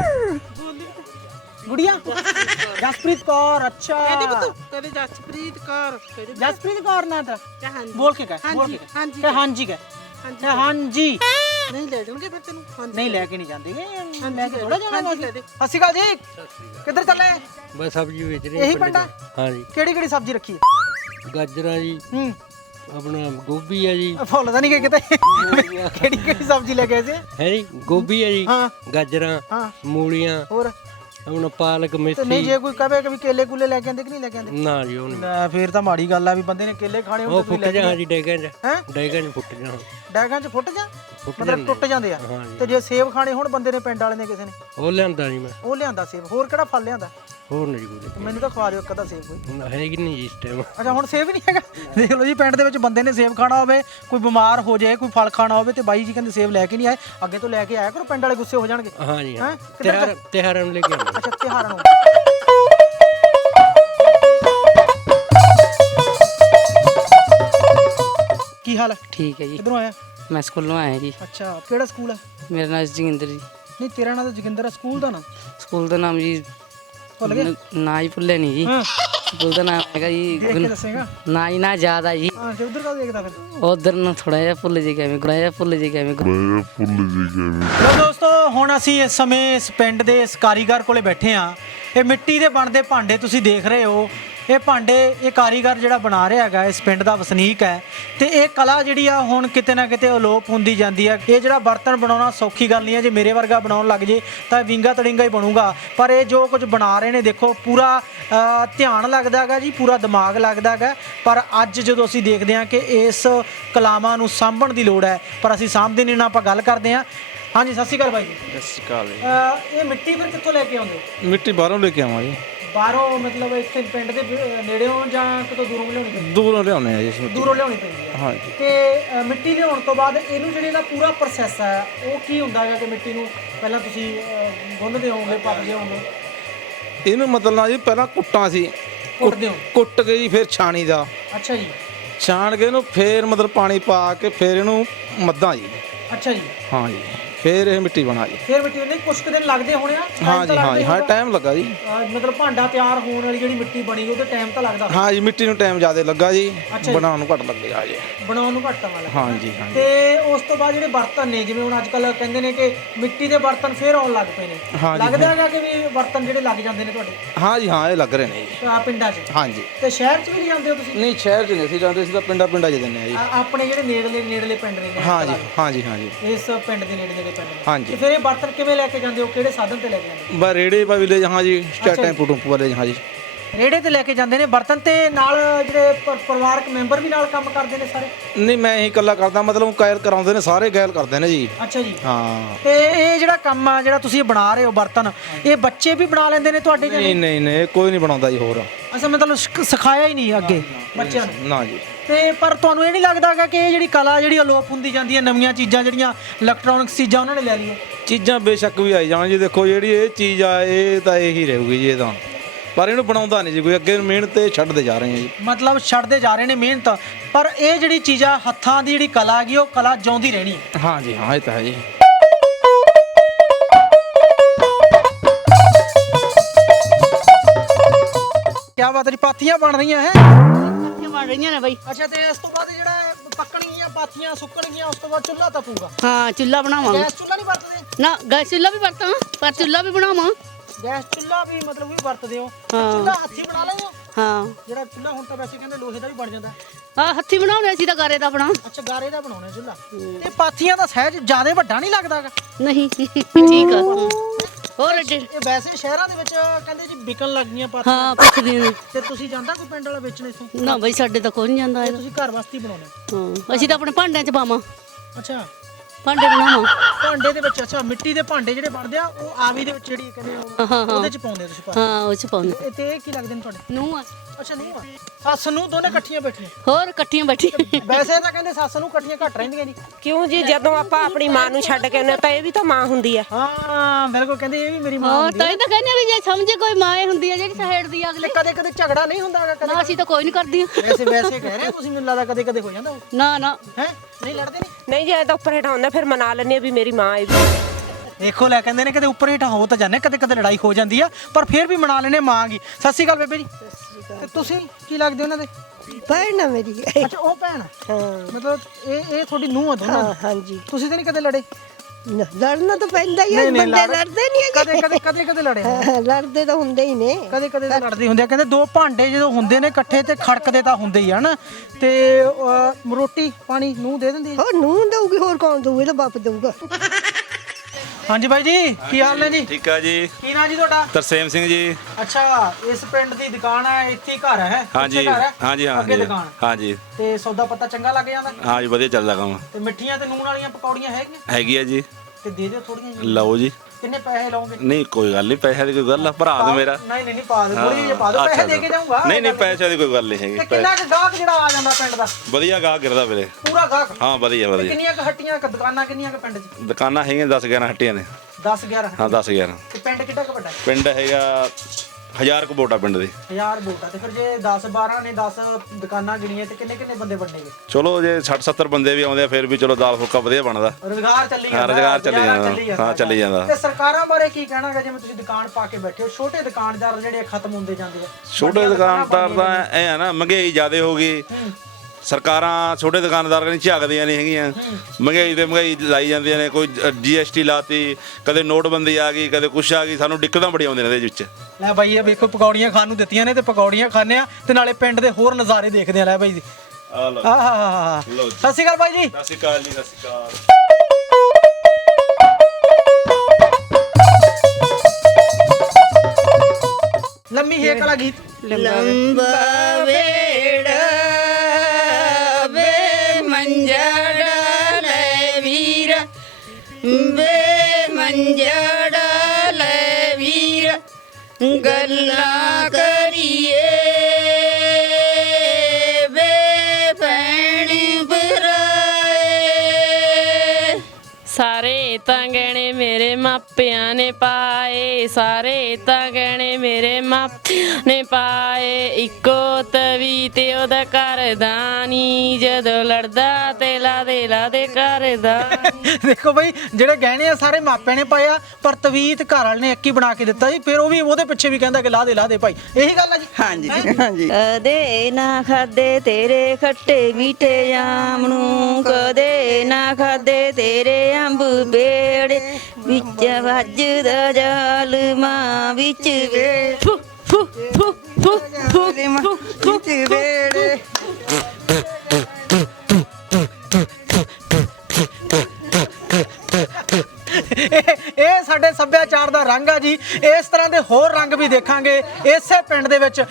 ਗੁੜੀਆ? ਜਸਪ੍ਰੀਤ ਕੌਰ। ਅੱਛਾ
ਤੇਰੀ ਜਸਪ੍ਰੀਤ ਕੌਰ।
ਜਸਪ੍ਰੀਤ ਕੌਰ ਨਾ ਤਾਂ
ਹਾਂਜੀ।
ਬੋਲ ਕੇ ਕਹਿ, ਬੋਲ ਕੇ ਕਹਿ।
ਹਾਂਜੀ।
ਕਿ ਹਾਂਜੀ ਕਹਿ। ਕਿ ਹਾਂਜੀ।
ਨਹੀਂ ਲੈ ਜਾਣਗੇ ਫਿਰ ਤੈਨੂੰ।
ਨਹੀਂ ਲੈ ਕੇ ਨਹੀਂ ਜਾਂਦੇ ਗੇ, ਲੈ ਕੇ ਥੋੜਾ ਜਾਣਾ। ਸਤਿ ਸ਼੍ਰੀ ਅਕਾਲ ਜੀ। ਕਿੱਧਰ ਚੱਲੇ?
ਬਸ ਸਬਜ਼ੀ ਵੇਚ ਰਹੇ
ਇਹੀ ਪਿੰਡ ਆ?
ਹਾਂਜੀ।
ਕਿਹੜੀ ਕਿਹੜੀ ਸਬਜ਼ੀ ਰੱਖੀ ਹੈ?
ਗਾਜਰਾਂ ਜੀ,
ਹੂੰ
ਆਪਣਾ ਗੋਭੀ ਹੈ ਜੀ।
ਫੁੱਲ ਤਾਂ ਨਹੀਂ ਗਏ ਕਿਤੇ? ਕਿਹੜੀ ਕਿਹੜੀ ਸਬਜ਼ੀ ਲੈ ਕੇ ਆਏ ਸੀ?
ਹੈ ਜੀ ਗੋਭੀ ਹੈ ਜੀ,
ਹਾਂ
ਗਾਜਰਾਂ,
ਹਾਂ
ਮੂਲੀਆਂ,
ਹੋਰ?
ਆਪਣਾ ਪਾਲਕ,
ਤੇ ਨਹੀਂ
ਮੇਥੀ।
ਜੇ ਕੋਈ ਕਹੇ ਕਿ ਵੀ ਕੇਲੇ ਕੂਲੇ ਲੈ ਕੇ ਆਂਦੇ ਕਿ ਨਹੀਂ ਲੈ ਕੇ ਆਂਦੇ?
ਨਾ ਜੀ ਉਹ ਨਹੀਂ।
ਲੈ ਫੇਰ ਤਾਂ ਮਾੜੀ ਗੱਲ ਆ ਵੀ ਬੰਦੇ ਨੇ ਕੇਲੇ ਖਾਣੇ
ਉਹ
ਹੁੰਦੇ ਤੁਸੀਂ
ਫੁੱਟ
ਲੈ ਕੇ
ਜਾ ਜੀ ਡੈਗਾਂ 'ਚ।
ਹੈਂ?
ਡੈਗਾਂ 'ਚ ਫੁੱਟ ਜਾ।
ਡੈਗਾਂ 'ਚ ਫੁੱਟ ਜਾ?
ਫੁੱਟ
ਮਤਲਬ
ਜਾਂਦੇ
ਟੁੱਟ ਜਾਂਦੇ ਆ?
ਹਾਂ ਜੀ।
ਤੇ ਜੇ ਸੇਬ ਖਾਣੇ ਹੁਣ ਬੰਦੇ ਨੇ ਪਿੰਡ ਵਾਲੇ ਨੇ ਕਿਸੇ ਨੇ,
ਉਹ ਲਿਆਂਦਾ ਜੀ ਮੈਂ।
ਉਹ ਲਿਆਂਦਾ ਸੇਬ? ਹੋਰ ਕਿਹੜਾ ਫਲ ਲਿਆਂਦਾ?
ਹੋਰ ਨਹੀਂ ਕੋਈ।
ਤੇ ਮੈਨੂੰ ਤਾਂ ਖਵਾ ਦਿਓ ਇੱਕ ਅੱਧਾ ਸੇਬ ਕੋਈ।
ਹੁਣ ਹੈ ਕਿ ਨਹੀਂ ਜੀ ਇਸ ਟਾਈਮ?
ਅੱਛਾ ਹੁਣ ਸੇਬ ਹੀ ਨਹੀਂ ਹੈਗਾ? ਦੇਖ ਲਓ ਜੀ, ਪਿੰਡ ਦੇ ਵਿੱਚ ਬੰਦੇ ਨੇ ਸੇਬ ਖਾਣਾ ਹੋਵੇ, ਕੋਈ ਬਿਮਾਰ ਹੋ ਜਾਏ, ਕੋਈ ਫਲ ਖਾਣਾ ਹੋਵੇ ਤੇ ਬਾਈ ਜੀ ਕਹਿੰਦੇ ਸੇਬ ਲੈ ਕੇ ਨਹੀਂ ਆਏ। ਅੱਗੇ ਤੋਂ ਲੈ ਕੇ ਆਇਆ ਕਰੋ, ਪਿੰਡ ਵਾਲੇ ਗੁੱਸੇ ਹੋ ਜਾਣਗੇ।
ਹਾਂ ਜੀ ਹਾਂ।
ਹੈਂ? ਕਿੱਧਰ
ਤਿਹਾਰ ਤਿਹਾਰਾਂ ਨੂੰ ਲੈ ਕੇ ਆਉਂਦੇ।
ਅੱਛਾ ਤਿਉਹਾਰਾਂ ਨੂੰ। ਕੀ ਹਾਲ ਹੈ?
ਠੀਕ ਹੈ ਜੀ।
ਕਿੱਧਰੋਂ ਆਇਆ?
ਮੈਂ ਸਕੂਲੋਂ ਆਇਆ ਜੀ।
ਅੱਛਾ ਕਿਹੜਾ ਸਕੂਲ ਹੈ?
ਮੇਰਾ ਨਾਮ ਜੋਗਿੰਦਰ ਜੀ।
ਨਹੀਂ ਤੇਰਾ ਨਾਂ ਤਾਂ ਜੋਗਿੰਦਰ ਹੈ, ਸਕੂਲ ਦਾ ਨਾਂ?
ਸਕੂਲ ਦਾ ਨਾਮ ਜੀ
ਭੁੱਲ ਗਏ?
ਨਾ ਹੀ ਭੁੱਲੇ ਨਹੀਂ ਜੀ।
ਹਾਂ
ਸਕੂਲ ਦਾ ਨਾਮ ਹੈਗਾ ਜੀ
ਦੇਖ ਕੇ ਦੱਸੇਗਾ।
ਨਾ ਹੀ ਨਾ ਜ਼ਿਆਦਾ ਜੀ।
ਹਾਂ ਤੇ ਉਧਰ ਕਾ ਦੇਖਦਾ ਫਿਰ?
ਉਧਰ ਨੂੰ ਥੋੜਾ ਜਿਹਾ ਭੁੱਲ ਜੀ ਕਿਵੇਂ ਥੋੜਾ ਜਿਹਾ ਭੁੱਲ ਜੀ ਕਿਵੇਂ
ਲੋ ਦੋਸਤੋ, ਹੁਣ ਅਸੀਂ ਇਸ ਸਮੇਂ ਇਸ ਪਿੰਡ ਦੇ ਇਸ ਕਾਰੀਗਰ ਕੋਲੇ ਬੈਠੇ ਆ। ਇਹ ਮਿੱਟੀ ਦੇ ਬਣਦੇ ਭਾਂਡੇ ਤੁਸੀਂ ਦੇਖ ਰਹੇ ਹੋ। ਇਹ ਭਾਂਡੇ ਇਹ ਕਾਰੀਗਰ ਜਿਹੜਾ ਬਣਾ ਰਿਹਾ ਹੈਗਾ ਇਸ ਪਿੰਡ ਦਾ ਵਸਨੀਕ ਹੈ ਤੇ ਇਹ ਕਲਾ ਜਿਹੜੀ ਆ ਹੁਣ ਕਿਤੇ ਨਾ ਕਿਤੇ ਅਲੋਪ ਹੁੰਦੀ ਜਾਂਦੀ ਹੈ। ਇਹ ਜਿਹੜਾ ਬਰਤਨ ਬਣਾਉਣਾ ਸੌਖੀ ਗੱਲ ਨਹੀਂ ਹੈ। ਜੇ ਮੇਰੇ ਵਰਗਾ ਬਣਾਉਣ ਲੱਗ ਜੇ ਤਾਂ ਵਿੰਗਾ ਤੜਿੰਗਾ ਹੀ ਬਣੂਗਾ। ਪਰ ਇਹ ਜੋ ਕੁਝ ਬਣਾ ਰਹੇ ਨੇ ਦੇਖੋ, ਪੂਰਾ ਅ, ਧਿਆਨ ਲੱਗਦਾ ਹੈਗਾ ਜੀ, ਪੂਰਾ ਦਿਮਾਗ ਲੱਗਦਾ ਹੈਗਾ। ਪਰ ਅੱਜ ਜਦੋਂ ਅਸੀਂ ਦੇਖਦੇ ਹਾਂ ਕਿ ਇਸ ਕਲਾਵਾਂ ਨੂੰ ਸਾਂਭਣ ਦੀ ਲੋੜ ਹੈ, ਪਰ ਅਸੀਂ ਸਾਂਭਦੇ ਨਹੀਂ ਨਾ। ਆਪਾਂ ਗੱਲ ਕਰਦੇ ਹਾਂ। ਹਾਂਜੀ ਸਤਿ ਸ਼੍ਰੀ ਅਕਾਲ ਬਾਈ ਜੀ।
ਸਤਿ ਸ਼੍ਰੀ ਅਕਾਲ ਜੀ।
ਅ, ਇਹ ਮਿੱਟੀ ਫਿਰ ਕਿੱਥੋਂ ਲੈ ਕੇ ਆਉਂਦੇ ਹੋ?
ਮਿੱਟੀ ਬਾਹਰੋਂ ਲੈ ਕੇ ਆਵਾਂ ਜੀ।
ਬਾਹਰੋਂ ਮਤਲਬ ਇੱਥੇ ਪਿੰਡ ਦੇ ਵਿ- ਨੇੜਿਓਂ ਜਾਂ ਕਿਤੋਂ ਦੂਰੋਂ ਲਿਆਉਣੀ ਪੈਂਦੀ?
ਦੂਰੋਂ ਲਿਆਉਂਦੇ ਆ ਜੀ ਇਸ ਮਿੱਟੀ।
ਦੂਰੋਂ ਲਿਆਉਣੀ ਪੈਂਦੀ ਹੈ।
ਹਾਂਜੀ।
ਤੇ ਅ, ਮਿੱਟੀ ਲਿਆਉਣ ਤੋਂ ਬਾਅਦ ਇਹਨੂੰ ਜਿਹੜੇ ਦਾ ਪੂਰਾ ਪ੍ਰੋਸੈਸ ਹੈ ਉਹ ਕੀ ਹੁੰਦਾ ਹੈਗਾ ਕਿ ਮਿੱਟੀ ਨੂੰ ਪਹਿਲਾਂ ਤੁਸੀਂ ਅ, ਗੁੰਨਦੇ ਹੋਵੋਗੇ, ਪੱਕਦੇ ਹੋਵੋਗੇ,
ਇਹਨੂੰ ਮਤਲਬ ਨਾ ਜੀ ਪਹਿਲਾਂ ਕੁੱਟਾਂ ਸੀ,
ਕੁੱਟਦੇ ਹੋ?
ਕੁੱਟ ਕੇ ਜੀ ਫਿਰ ਛਾਣੀ ਦਾ,
ਅੱਛਾ ਜੀ।
ਛਾਣ ਕੇ ਇਹਨੂੰ ਫੇਰ ਮਤਲਬ ਪਾਣੀ ਪਾ ਕੇ ਫੇਰ ਇਹਨੂੰ ਮੱਦਾਂ ਜੀ।
ਅੱਛਾ ਜੀ।
ਹਾਂ ਜੀ, ਫੇਰ ਇਹ ਮਿੱਟੀ ਬਣਾ ਜੀ।
ਫਿਰ ਮਿੱਟੀ ਨਹੀਂ ਕੁਛ ਕੁ ਦਿਨ ਲੱਗਦੇ ਹੋਣੇ ਆ? time
ਹਾਂ ਜੀ,
ਤਾਂ
ਹਾਂ ਜੀ, ਹਾਂ
ਲੱਗਦਾ
ਟਾਈਮ ਲੱਗਾ ਜੀ।
ਅ, ਮਤਲਬ ਭਾਂਡਾ ਤਿਆਰ ਹੋਣ ਵਾਲੀ ਜਿਹੜੀ ਮਿੱਟੀ ਬਣੀ ਉਹਦੇ ਟਾਈਮ ਤਾਂ ਲੱਗਦਾ ਹੋਣਾ।
ਹਾਂ ਜੀ, ਮਿੱਟੀ ਨੂੰ ਟਾਈਮ ਜ਼ਿਆਦਾ ਲੱਗਾ ਜੀ,
ਅੱਛਾ ਜੀ।
ਬਣਾਉਣ ਨੂੰ ਘੱਟ ਲੱਗਿਆ ਜੀ।
ਬਣਾਉਣ ਨੂੰ ਘੱਟ ਸਮਾਂ ਲੱਗਦਾ।
ਹਾਂ ਜੀ, ਹਾਂ ਜੀ।
ਤੇ ਉਸ ਤੋਂ ਬਾਅਦ ਜਿਹੜੇ ਬਰਤਨ ਨੇ, ਜਿਵੇਂ ਹੁਣ ਅੱਜ ਕੱਲ ਕਹਿੰਦੇ ਨੇ ਕਿ ਮਿੱਟੀ ਦੇ ਬਰਤਨ ਫੇਰ ਆਉਣ ਲੱਗ ਪਏ ਨੇ,
ਹਾਂ ਜੀ,
ਲੱਗਦਾ ਹੈਗਾ ਕਿ ਵੀ ਬਰਤਨ ਜਿਹੜੇ ਲੱਗ ਜਾਂਦੇ ਨੇ ਤੁਹਾਡੇ
ਹਾਂ ਜੀ, ਹਾਂ ਇਹ ਲੱਗ ਰਹੇ ਨੇ ਜੀ।
ਅ, ਪਿੰਡਾਂ 'ਚ?
ਹਾਂ ਜੀ।
ਤੇ ਸ਼ਹਿਰ 'ਚ ਵੀ ਜਾਂਦੇ ਹੋ ਤੁਸੀਂ?
ਨਹੀਂ ਸ਼ਹਿਰ 'ਚ ਨਹੀਂ ਅਸੀਂ ਜਾਂਦੇ, ਅਸੀਂ ਤਾਂ ਪਿੰਡਾਂ ਪਿੰਡਾਂ 'ਚ ਦਿੰਦੇ ਆ ਜੀ।
ਆ- ਆਪਣੇ ਜਿਹੜੇ ਨੇੜਲੇ ਨੇੜਲੇ ਪਿੰਡ ਨੇ ਨੇ
ਹਾਂ ਜੀ, ਹਾਂ ਜੀ, ਹਾਂ ਜੀ।
ਇਸ ਪਿੰਡ ਦੇ ਨੇੜੇ ਨੇੜੇ ਪਿੰਡ ਨੇ।
ਹਾਂ ਜੀ।
ਤੇ ਫਿਰ ਇਹ ਬਰਤਨ ਕਿਵੇਂ ਲੈ ਕੇ ਜਾਂਦੇ ਹੋ? ਕਿਹੜੇ ਸਾਧਨ ਤੇ ਲੈ ਕੇ ਜਾਂਦੇ
ਬਾ ਰੇੜੇ ਪਾ ਵੀ ਲੈ ਹਾਂ ਜੀ,
ਅੱਛਾ ਜੀ।
ਟੈਂਪੂ ਟੂੰਪੂ ਵਾਲੇ ਹਾਂ ਜੀ।
ਹੋ? ਰੇੜੇ ਤੇ ਲੈ ਕੇ ਜਾਂਦੇ ਨੇ ਬਰਤਨ, ਤੇ ਨਾਲ ਜਿਹੜੇ ਪ- ਪਰਿਵਾਰਕ ਮੈਂਬਰ ਵੀ ਨਾਲ ਕੰਮ ਕਰਦੇ ਨੇ ਸਾਰੇ?
ਨਹੀਂ ਮੈਂ ਹੀ ਇਕੱਲਾ ਕਰਦਾ, ਮਤਲਬ ਗੈਲ ਕਰਾਉਂਦੇ ਨੇ ਸਾਰੇ, ਗੈਲ ਕਰਦੇ ਨੇ ਜੀ।
ਅੱਛਾ ਜੀ।
ਹਾਂ।
ਤੇ ਇਹ ਜਿਹੜਾ ਕੰਮ ਆ ਜਿਹੜਾ ਤੁਸੀਂ ਬਣਾ ਰਹੇ ਹੋ ਬਰਤਨ, ਇਹ ਬੱਚੇ ਵੀ ਬਣਾ ਲੈਂਦੇ ਨੇ ਤੁਹਾਡੇ ਜਾਂ
ਨਹੀਂ ਨਹੀਂ ਨਹੀਂ ਕੋਈ ਨਹੀਂ ਬਣਾਉਂਦਾ ਜੀ ਹੋਰ।
ਅੱਛਾ, ਮਤਲਬ ਸਿਖ- ਸਿਖਾਇਆ ਹੀ ਨਹੀਂ ਅੱਗੇ ਬੱਚਿਆਂ ਨੂੰ?
ਨਾ ਜੀ।
ਤੇ ਪਰ ਤੁਹਾਨੂੰ ਇਹ ਨਹੀਂ ਲੱਗਦਾਗਾ ਕਿ ਇਹ ਜਿਹੜੀ ਕਲਾ ਜਿਹੜੀ ਅਲੋਪ ਹੁੰਦੀ ਜਾਂਦੀ ਹੈ, ਨਵੀਆਂ ਚੀਜ਼ਾਂ ਜਿਹੜੀਆਂ ਇਲੈਕਟ੍ਰੋਨਿਕਸ ਚੀਜ਼ਾਂ ਉਹਨਾਂ ਨੇ ਲੈ ਲਈਆਂ?
ਚੀਜ਼ਾਂ ਬੇਸ਼ੱਕ ਵੀ ਆਈ ਜਾਣ ਜੀ, ਦੇਖੋ ਜਿਹੜੀ ਇਹ ਚੀਜ਼ ਆ ਇਹ ਤਾਂ ਇਹੀ ਰਹੂਗੀ ਜੀ, ਇਹ ਤਾਂ ਪਰ ਇਹਨੂੰ ਬਣਾਉਂਦਾ ਨਹੀਂ ਜੀ ਕੋਈ, ਅੱਗੇ ਮਿਹਨਤ ਤੇ ਛੱਡਦੇ ਜਾ ਰਹੇ ਆ ਜੀ।
ਮਤਲਬ ਛੱਡਦੇ ਜਾ ਰਹੇ ਨੇ ਮਿਹਨਤ, ਪਰ ਇਹ ਜਿਹੜੀ ਚੀਜ਼ਾਂ ਹੱਥਾਂ ਦੀ ਜਿਹੜੀ ਕਲਾ ਹੈਗੀ ਉਹ ਕਲਾ ਜਿਉਂਦੀ ਰਹਿਣੀ ਹੈ।
ਹਾਂ ਜੀ, ਹਾਂ ਇਹ ਤਾਂ ਹੈ ਜੀ।
ਕੀ ਬਾਤ ਹੈ ਜੀ, ਪਾਥੀਆਂ ਬਣ ਰਹੀਆਂ ਹੈ?
ਬਣ ਰਹੀਆਂ ਨੇ ਬਾਈ।
ਅੱਛਾ, ਤੇ ਇਸ ਤੋਂ ਬਾਅਦ ਜਿਹੜਾ ਇਹ ਪੱਕਣਗੀਆਂ ਪਾਥੀਆਂ, ਸੁੱਕਣਗੀਆਂ, ਉਸ ਤੋਂ ਬਾਅਦ ਚੁੱਲ੍ਹਾ ਤਪੂਗਾ?
ਹਾਂ ਚੁੱਲ੍ਹਾ ਬਣਾਵਾਂਗੇ।
ਗੈਸ ਚੁੱਲ੍ਹਾ ਨਹੀਂ ਵਰਤਦੇ?
ਨਾ ਗੈਸ ਚੁੱਲ੍ਹਾ ਵੀ ਵਰਤਾਂ, ਪਰ ਚੁੱਲ੍ਹਾ ਵੀ ਬਣਾਵਾਂ।
ਗੈਸ ਚੁੱਲ੍ਹਾ ਵੀ ਮਤਲਬ ਵੀ ਵਰਤਦੇ ਹੋ?
ਹਾਂ।
ਚੁੱਲ੍ਹਾ ਹੱਥੀਂ ਬਣਾ ਲੈਂਦੇ ਹੋ?
ਹਾਂ
ਜਿਹੜਾ ਚੁੱਲ੍ਹਾ ਹੁਣ ਤਾਂ ਵੈਸੇ ਕਹਿੰਦੇ ਲੋਹੇ ਦਾ ਵੀ ਬਣ ਜਾਂਦਾ।
ਆ ਹੱਥੀ ਬਣਾਉਣੇ ਸੀ ਤਾਂ ਗਾਰੇ ਦਾ ਬਣਾ।
ਅੱਛਾ, ਗਾਰੇ ਦਾ ਬਣਾਉਣਾ ਚੁੱਲ੍ਹਾ। ਤੇ ਪਾਥੀਆਂ ਦਾ ਸਹਿਜ ਜ਼ਿਆਦਾ ਵੱਡਾ ਨਹੀਂ ਲੱਗਦਾਗਾ?
ਨਹੀਂ ਠੀਕ ਆ। ਹੋਰ ਏਡੇ
ਇਹ ਵੈਸੇ ਸ਼ਹਿਰਾਂ ਦੇ ਵਿੱਚ ਕਹਿੰਦੇ ਜੀ ਵਿਕਣ ਲੱਗ ਗਈਆਂ ਪਾਥੀਆਂ।
ਹਾਂ ਪੁੱਛਦੀ ਨੇ।
ਤੇ ਤੁਸੀਂ ਜਾਂਦਾ ਕੋਈ ਪਿੰਡ ਵਾਲਾ ਵੇਚਣ ਇਥੋਂ?
ਨਾ ਬਾਈ ਸਾਡੇ ਤਾਂ ਕੋਈ ਨਹੀਂ ਜਾਂਦਾ
ਇਹ
ਹੈਗਾ।
ਤੁਸੀਂ ਘਰ ਵਾਸਤੇ ਹੀ ਬਣਾਉਣੇ?
ਹਾਂ ਅਸੀਂ ਤਾਂ ਆਪਣੇ ਭਾਂਡਿਆਂ 'ਚ ਪਾਵਾਂ,
ਅੱਛਾ,
ਭਾਂਡੇ ਬਣਾਵਾਂ।
ਭਾਂਡੇ ਦੇ ਵਿੱਚ? ਅੱਛਾ, ਮਿੱਟੀ ਦੇ ਭਾਂਡੇ ਜਿਹੜੇ ਬਣਦੇ ਆ ਉਹ ਆਵੀ ਦੇ ਵਿੱਚ ਜਿਹੜੀ ਕਹਿੰਦੇ ਉਹ-
ਹਾਂ ਹਾਂ
ਉਹਦੇ ਚ ਪਾਉਂਦੇ ਤੁਸੀਂ ਪਾ?
ਹਾਂ ਉਹ 'ਚ ਪਾਉਂਦੇ।
ਇਹ ਤੇ ਇਹ ਕੀ ਲੱਗਦੇ ਨੇ ਤੁਹਾਡੇ?
ਨੂੰ ਆ
ਅੱਛਾ, ਨੂੰ ਆ। ਸੱਸ ਨੂੰ ਦੋਨੇ ਇਕੱਠੀਆਂ ਬੈਠੀਆਂ?
ਹੋਰ ਇਕੱਠੀਆਂ ਬੈਠੀ।
ਵੈਸੇ ਤਾਂ ਕਹਿੰਦੇ ਸੱਸ ਨੂੰ ਇਕੱਠੀਆਂ ਘੱਟ ਰਹਿੰਦੀਆਂ ਜੀ।
ਕਿਉਂ ਜੀ, ਜਦੋਂ ਆਪਾਂ ਆਪਣੀ ਮਾਂ ਨੂੰ ਛੱਡ ਕੇ ਆਉਂਦੇ ਤਾਂ ਇਹ ਵੀ ਤਾਂ ਮਾਂ ਹੁੰਦੀ ਆ।
ਹਾਂ ਬਿਲਕੁਲ, ਕਹਿੰਦੇ ਇਹ ਵੀ ਮੇਰੀ ਮਾਂ
ਹੋਰ
ਹੁੰਦੀ
ਤਾਂ
ਹੈ।
ਇਹ ਤਾਂ ਕਹਿੰਦੇ ਵੀ ਜੇ ਸਮਝੇ ਕੋਈ ਮਾਂ ਇਹ ਹੁੰਦੀ ਆ ਜਿਹੜੀ ਸਹੇੜਦੀ ਆ ਅਗਲੇ।
ਕਦੇ ਕਦੇ ਝਗੜਾ ਨਹੀਂ ਹੁੰਦਾ ਹੈਗਾ ਕਦੇ?
ਨਾ ਅਸੀਂ ਤਾਂ ਕੋਈ ਨਹੀਂ ਕਰਦੀਆਂ।
ਵੈਸੇ ਵੈਸੇ ਕਹਿ ਰਹੇ ਤੁਸੀਂ, ਮੈਨੂੰ ਲੱਗਦਾ ਕਦੇ ਕਦੇ ਹੋ ਜਾਂਦਾ ਉਹ।
ਨਾ ਨਾ
ਹੈ ਨਹੀਂ ਲੜਦੇ ਨਹੀਂ?
ਨਹੀਂ ਜੇ ਤਾਂ ਉੱਪਰ ਹੇਠਾਂ ਹੁੰਦਾ ਫਿਰ ਮਨਾ ਲੈਂਦੇ ਆ ਵੀ ਮੇਰੀ ਮਾਂ ਇਹ ਵੀ।
ਦੇਖੋ ਲੈ, ਕਹਿੰਦੇ ਨੇ ਕਦੇ ਉੱਪਰ ਹੇਠਾਂ ਹੋ ਤਾਂ ਜਾਂਦੇ, ਕਦੇ ਕਦੇ ਲੜਾਈ ਹੋ ਜਾਂਦੀ ਆ, ਪਰ ਫਿਰ ਵੀ ਮਨਾ ਲੈਣੇ ਮਾਂ ਗੀ। ਸਤਿ ਸ਼੍ਰੀ ਅਕਾਲ ਬੇਬੇ ਜੀ। ਤੇ ਤੁਸੀਂ ਕੀ ਲੱਗਦੇ ਉਹਨਾਂ ਦੇ?
ਭੈਣ ਆ ਮੇਰੀ।
ਅੱਛਾ, ਉਹ ਭੈਣ? ਹਾਂ। ਮਤਲਬ ਇਹ ਇਹ ਤੁਹਾਡੀ ਨੂੰਹ ਆ ਦੋਨਾਂ ਦੀ?
ਹਾਂਜੀ।
ਤੁਸੀਂ ਤਾਂ ਨਹੀਂ ਕਦੇ ਲੜੇ?
ਲੜਨਾ ਤਾਂ ਪੈਂਦਾ ਹੀ ਆ,
ਨਹੀਂ, ਨਹੀਂ,
ਬੰਦੇ
ਲੜ-
ਲੜਦੇ ਨਹੀਂ
ਕਦੇ ਕਦੇ ਕਦੇ ਕਦੇ ਲੜੇ ਹੋਣ?
ਹੈਗੇ। ਲੜਦੇ ਤਾਂ ਹੁੰਦੇ ਹੀ ਨੇ।
ਕਦੇ ਕਦੇ ਤਾਂ ਲੜਦੇ ਹੁੰਦੇ ਆ। ਕਹਿੰਦੇ ਦੋ ਭਾਂਡੇ ਜਦੋਂ ਹੁੰਦੇ ਨੇ ਇਕੱਠੇ ਤੇ ਖੜਕਦੇ ਤਾਂ ਹੁੰਦੇ ਹੀ ਹਨ। ਤੇ ਅਹ, ਰੋਟੀ ਪਾਣੀ ਨੂੰਹ ਦੇ ਦਿੰਦੀ ਹੈ?
ਹੋਰ ਨੂੰ ਦਊਗੀ, ਹੋਰ ਕੌਣ ਦਊ? ਇਹਦਾ ਬਾਪ ਦਊਗਾ।
ਹਾਂਜੀ ਬਾਈ ਜੀ, ਕੀ ਹਾਲ ਨੇ ਜੀ?
ਠੀਕ ਆ ਜੀ।
ਕੀ ਨਾਂ ਜੀ ਤੁਹਾਡਾ?
ਤਰਸੇਮ ਸਿੰਘ ਜੀ।
ਅੱਛਾ, ਇਸ ਪਿੰਡ ਦੀ ਦੁਕਾਨ ਹੈ, ਇੱਥੇ ਹੀ ਘਰ ਹੈ?
ਹਾਂਜੀ
ਇੱਥੇ ਘਰ ਹੈ?
ਹਾਂਜੀ
ਅੱਗੇ
ਹਾਂਜੀ
ਦੁਕਾਨ?
ਹਾਂਜੀ
ਤੇ ਸੌਦਾ ਪੱਤਾ ਚੰਗਾ ਲੱਗ ਜਾਂਦਾ?
ਹਾਂਜੀ ਵਧੀਆ ਚੱਲਦਾ ਕੰਮ।
ਤੇ ਮਿੱਠੀਆਂ ਤੇ ਨੂਣ ਵਾਲੀਆਂ ਪਕੌੜੀਆਂ ਹੈਗੀਆਂ?
ਹੈਗੀ ਆ ਜੀ।
ਤੇ ਦੇ ਦਿਓ ਥੋੜੀਆਂ ਜੀ।
ਲਓ ਜੀ।
ਕਿੰਨੇ ਪੈਸੇ ਲਾਓਗੇ?
ਨਹੀਂ ਕੋਈ ਗੱਲ ਨਹੀਂ, ਪੈਸੇ ਦੀ ਕੋਈ ਗੱਲ ਆ, ਭਰਾ ਦੇ ਮੇਰਾ।
ਨਹੀਂ ਨਹੀਂ ਨਹੀਂ, ਪਾ ਦਿਓ ਥੋੜੀ ਜਿਹੀ, ਪਾ ਦਿਓ, ਪੈਸੇ ਦੇ ਕੇ ਜਾਊਂਗਾ।
ਨਹੀਂ ਨਹੀਂ ਪੈਸੇ ਦੀ ਕੋਈ ਗੱਲ ਨਹੀਂ
ਤੇ
ਹੈਗੀ।
ਕਿੰਨਾ ਕੁ ਗਾਹਕ ਜਿਹੜਾ ਆ ਜਾਂਦਾ ਪਿੰਡ ਦਾ?
ਵਧੀਆ ਗਾਹ ਗਿਰਦਾ ਵੀਰੇ।
ਪੂਰਾ ਗਾਹਕ?
ਹਾਂ ਵਧੀਆ
ਤੇ
ਵਧੀਆ।
ਕਿੰਨੀਆਂ ਕੁ ਹੱਟੀਆਂ ਕੁ ਦੁਕਾਨਾਂ ਕਿੰਨੀਆਂ ਕੁ ਪਿੰਡ 'ਚ?
ਦੁਕਾਨਾਂ ਹੈਗੀਆਂ ਦਸ ਗਿਆਰਾਂ ਹੱਟੀਆਂ ਨੇ।
ਦਸ ਗਿਆਰਾਂ?
ਹਾਂ ਦਸ ਗਿਆਰਾਂ।
ਤੇ ਪਿੰਡ ਕਿੱਡਾ ਕੁ ਵੱਡਾ ਹੈ?
ਪਿੰਡ ਹੈਗਾ
ਹਜ਼ਾਰ ਕੁ ਵੋਟ ਆ ਪਿੰਡ ਦੇ।
ਹਜ਼ਾਰ ਵੋਟਾਂ ਤੇ ਫਿਰ ਜੇ ਦਸ ਬਾਰਾਂ ਨੇ ਦਸ ਦੁਕਾਨਾਂ ਗਿਣੀਆਂ ਤੇ ਕਿੰਨੇ ਕਿੰਨੇ ਬੰਦੇ ਬਣਨਗੇ?
ਚਲੋ ਜੇ ਸੱਠ ਸੱਤਰ ਬੰਦੇ ਵੀ ਆਉਂਦੇ ਆ ਫਿਰ ਵੀ ਚਲੋ ਦਾਲ ਫੁਲਕਾ ਵਧੀਆ ਬਣਦਾ।
ਰੁਜ਼ਗਾਰ ਚੱਲੀ
ਹਾਂ,
ਜਾਂਦਾ,
ਰੁਜ਼ਗਾਰ ਚੱਲੀ
ਗੁਜ਼ਾਰਾ
ਜਾਂਦਾ। ਹਾਂ, ਚੱਲੀ ਜਾਂਦਾ।
ਤੇ ਸਰਕਾਰਾਂ ਬਾਰੇ ਕੀ ਕਹਿਣਾਗਾ? ਜਿਵੇਂ ਤੁਸੀਂ ਦੁਕਾਨ ਪਾ ਕੇ ਬੈਠੇ ਹੋ, ਛੋਟੇ ਦੁਕਾਨਦਾਰ ਜਿਹੜੇ ਖਤਮ ਹੁੰਦੇ ਜਾਂਦੇ ਆ।
ਛੋਟੇ ਦੁਕਾਨਦਾਰ ਤਾਂ ਇਹ ਆ ਨਾ, ਮਹਿੰਗਾਈ ਜ਼ਿਆਦਾ ਹੋ ਗਈ, ਸਰਕਾਰਾਂ ਛੋਟੇ ਦੁਕਾਨਦਾਰਾਂ ਨੂੰ ਝਾਕਦੀਆਂ ਨਹੀਂ ਹੈਗੀਆਂ, ਮਹਿੰਗਾਈ ਤੇ ਮਹਿੰਗਾਈ ਲਾਈ ਜਾਂਦੀਆਂ ਨੇ। ਕੋਈ ਜੀ ਐਸ ਟੀ ਲਾਤੀ, ਕਦੇ ਨੋਟਬੰਦੀ ਆ ਗਈ, ਕਦੇ ਕੁਛ ਆ ਗਈ, ਸਾਨੂੰ ਦਿੱਕਤਾਂ ਬੜੀਆਂ ਆਉਂਦੀਆਂ ਨੇ ਇਹਦੇ ਵਿੱਚ।
ਲੈ ਬਾਈ ਇਹ ਵੇਖੋ ਪਕੌੜੀਆਂ ਖਾਣ ਨੂੰ ਦਿੱਤੀਆਂ ਨੇ ਤੇ ਪਕੌੜੀਆਂ ਖਾਂਦੇ ਆ ਤੇ ਨਾਲੇ ਪਿੰਡ ਦੇ ਹੋਰ ਨਜ਼ਾਰੇ ਦੇਖਦੇ ਆ। ਲੈ ਬਾਈ ਜੀ
ਆ ਲਓ,
ਆਹ ਸਤਿ ਸ਼੍ਰੀ ਅਕਾਲ ਬਾਈ ਜੀ।
ਸਤਿ ਸ਼੍ਰੀ ਅਕਾਲ ਜੀ, ਸਤਿ ਸ਼੍ਰੀ ਅਕਾਲ।
ਲੰਮੀ ਹੇਕ ਵਾਲਾ ਗੀਤ।
ਲੰਬਾ ਵੇੜ ਵੇ ਮੰਜੜ ਲੈ ਵੀਰ, ਵੇ ਮੰਜੜ ਲੈ ਵੀਰ, ਗੱਲਾਂ ਕਰੀਏ ਵੇ ਭੈਣ ਭਰਾਏ।
ਸਾਰੇ ਤਾਂ ਗਹਿਣੇ ਮੇਰੇ ਮਾਪਿਆਂ ਨੇ ਪਾਏ, ਸਾਰੇ ਤਾਂ ਗਹਿਣੇ ਮੇਰੇ ਮਾਪਿਆਂ ਨੇ ਪਾਏ, ਇੱਕੋ ਤਵੀ ਤੇ ਉਹਦਾ ਕਰਦਾ ਨੀ, ਜਦੋਂ ਲੜਦਾ ਤੇ ਲਾਦੇ ਲਾਦੇ ਕਰਦਾ।
ਦੇਖੋ ਬਈ ਜਿਹੜੇ ਗਹਿਣੇ ਆ ਸਾਰੇ ਮਾਪਿਆਂ ਨੇ ਪਾਇਆ, ਪਰ ਤਵੀਤ ਘਰ ਵਾਲੇ ਨੇ ਇੱਕ ਹੀ ਬਣਾ ਕੇ ਦਿੱਤਾ ਜੀ। ਫਿਰ ਉਹ ਵੀ ਉਹਦੇ ਪਿੱਛੇ ਵੀ ਕਹਿੰਦਾ ਕਿ ਲਾ ਦੇ ਲਾ ਦੇ ਭਾਈ, ਇਹੀ ਗੱਲ ਆ ਜੀ।
ਹਾਂਜੀ ਹਾਂਜੀ। ਕਦੇ ਨਾ ਖਾਦੇ ਤੇਰੇ ਖੱਟੇ ਮੀਠੇ ਜਾਮ ਨੂੰ, ਕਦੇ ਨਾ ਖਾਦੇ ਤੇਰੇ ਅੰਬ ਬੇੜੇ, ਵਿੱਚ ਵੱਜਦਾ ਜ਼ਾਲਮਾਂ ਵਿੱਚ ਵੇ ਫੂ ਫੂ ਫੂ ਫੂ ਫੂ ਫੂ ਵਿੱਚ ਵੇੜੇ।
ਇਹ ਸਾਡੇ ਸੱਭਿਆਚਾਰ ਦਾ ਰੰਗ ਆ ਜੀ। ਇਸ ਤਰ੍ਹਾਂ ਦੇ ਹੋਰ ਰੰਗ ਵੀ ਦੇਖਾਂਗੇ ਇਸੇ ਪਿੰਡ ਦੇ ਵਿੱਚ।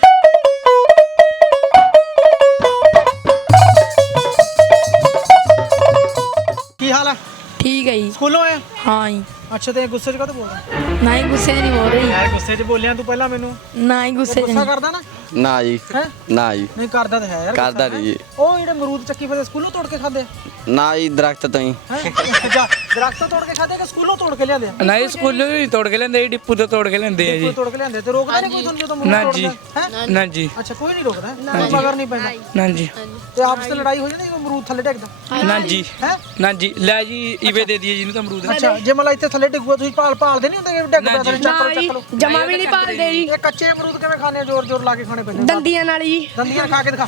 ਕੀ ਹਾਲ ਆ?
ਠੀਕ ਹੈ ਜੀ।
ਸਕੂਲੋਂ ਆਇਆ?
ਹਾਂ ਜੀ।
ਅੱਛਾ ਤੇ ਗੁੱਸੇ 'ਚ ਕਾਹਤੋਂ ਬੋਲਦਾ?
ਨਾ ਹੀ ਗੁੱਸੇ 'ਚ ਨਹੀਂ ਬੋਲ ਰਹੀ,
ਯਾਰ ਗੁੱਸੇ 'ਚ ਬੋਲਿਆ ਤੂੰ ਪਹਿਲਾਂ ਮੈਨੂੰ।
ਨਾ ਹੀ ਗੁੱਸੇ 'ਚ
ਗੁੱਸਾ ਕਰਦਾ ਨਾ?
ਨਾ ਜੀ,
ਹੈ
ਨਾ ਜੀ,
ਨਹੀਂ ਕਰਦਾ ਤਾਂ ਹੈ ਯਾਰ।
ਕਰਦਾ
ਗੁੱਸਾ,
ਨਹੀਂ ਜੀ।
ਉਹ ਜਿਹੜੇ ਅਮਰੂਦ ਚੱਕੀ ਫਿਰਦੇ ਸਕੂਲੋਂ ਤੋੜ ਕੇ ਖਾਦੇ?
ਨਾ ਜੀ, ਦਰਖਤ ਤੋਂ ਹੀ।
ਹੈ ਜਾ ਦਰਖਤੋਂ ਤੋੜ ਕੇ ਖਾਦੇ ਕਿ ਸਕੂਲੋਂ ਤੋੜ ਕੇ ਲਿਆਂਦੇ?
ਨਹੀਂ ਸਕੂਲੋਂ ਹੀ ਤੋੜ ਕੇ ਲੈਂਦੇ, ਡਿੱਪੂ ਤੋਂ ਤੋੜ ਕੇ ਲੈਂਦੇ ਆ ਜੀ।
ਤੋੜ ਕੇ ਲਿਆਂਦੇ ਤੇ ਰੋਕਦਾ ਨਹੀਂ ਕੋਈ ਤੁਹਾਨੂੰ ਜਦੋਂ
ਨਾ
ਅਮਰੂਦ
ਜੀ,
ਤੋੜਦਾ ਹੈ?
ਨਾ ਜੀ,
ਅੱਛਾ ਕੋਈ ਨਹੀਂ ਰੋਕਦਾ, ਮਗਰ ਨਹੀਂ ਪੈਂਦਾ
ਨਾ ਜੀ,
ਤੇ ਆਪਸ ਵਿੱਚ ਲੜਾਈ ਹੋ ਜਾਂਦੀ ਜਦੋਂ ਅਮਰੂਦ ਥੱਲੇ ਡਿੱਗਦਾ?
ਨਾ ਜੀ,
ਹੈ
ਨਾ ਜੀ। ਲੈ ਜੀ ਇਵੇਂ ਦੇ ਦਈਏ ਜਿਹਨੂੰ ਤਾਂ ਅਮਰੂਦ।
ਅੱਛਾ ਜੇ ਮਤਲਬ ਇੱਥੇ ਥੱਲੇ ਡਿੱਗੂਗਾ ਤੁਸੀਂ ਭਾਲ ਭਾਲਦੇ ਨਹੀਂ ਹੁੰਦੇ ਕਿ ਡਿੱਗ ਪਿਆ ਥੱਲੇ, ਚੱਕ ਲਓ ਚੱਕ ਲਓ?
ਜਮਾ ਵੀ ਨਹੀਂ ਪਾਲਦੇ ਜੀ।
ਇਹ ਕੱਚੇ ਅਮਰੂਦ ਕਿਵੇਂ ਖਾਣੇ ਆ? ਜ਼ੋਰ ਜ਼ੋਰ ਲਾ ਕੇ ਖਾਣੇ ਪੈਂਦੇ?
ਦੰਦੀਆਂ ਨਾਲ ਜੀ।
ਦੰਦੀਆਂ ਖਾ ਕੇ ਦਿਖਾ।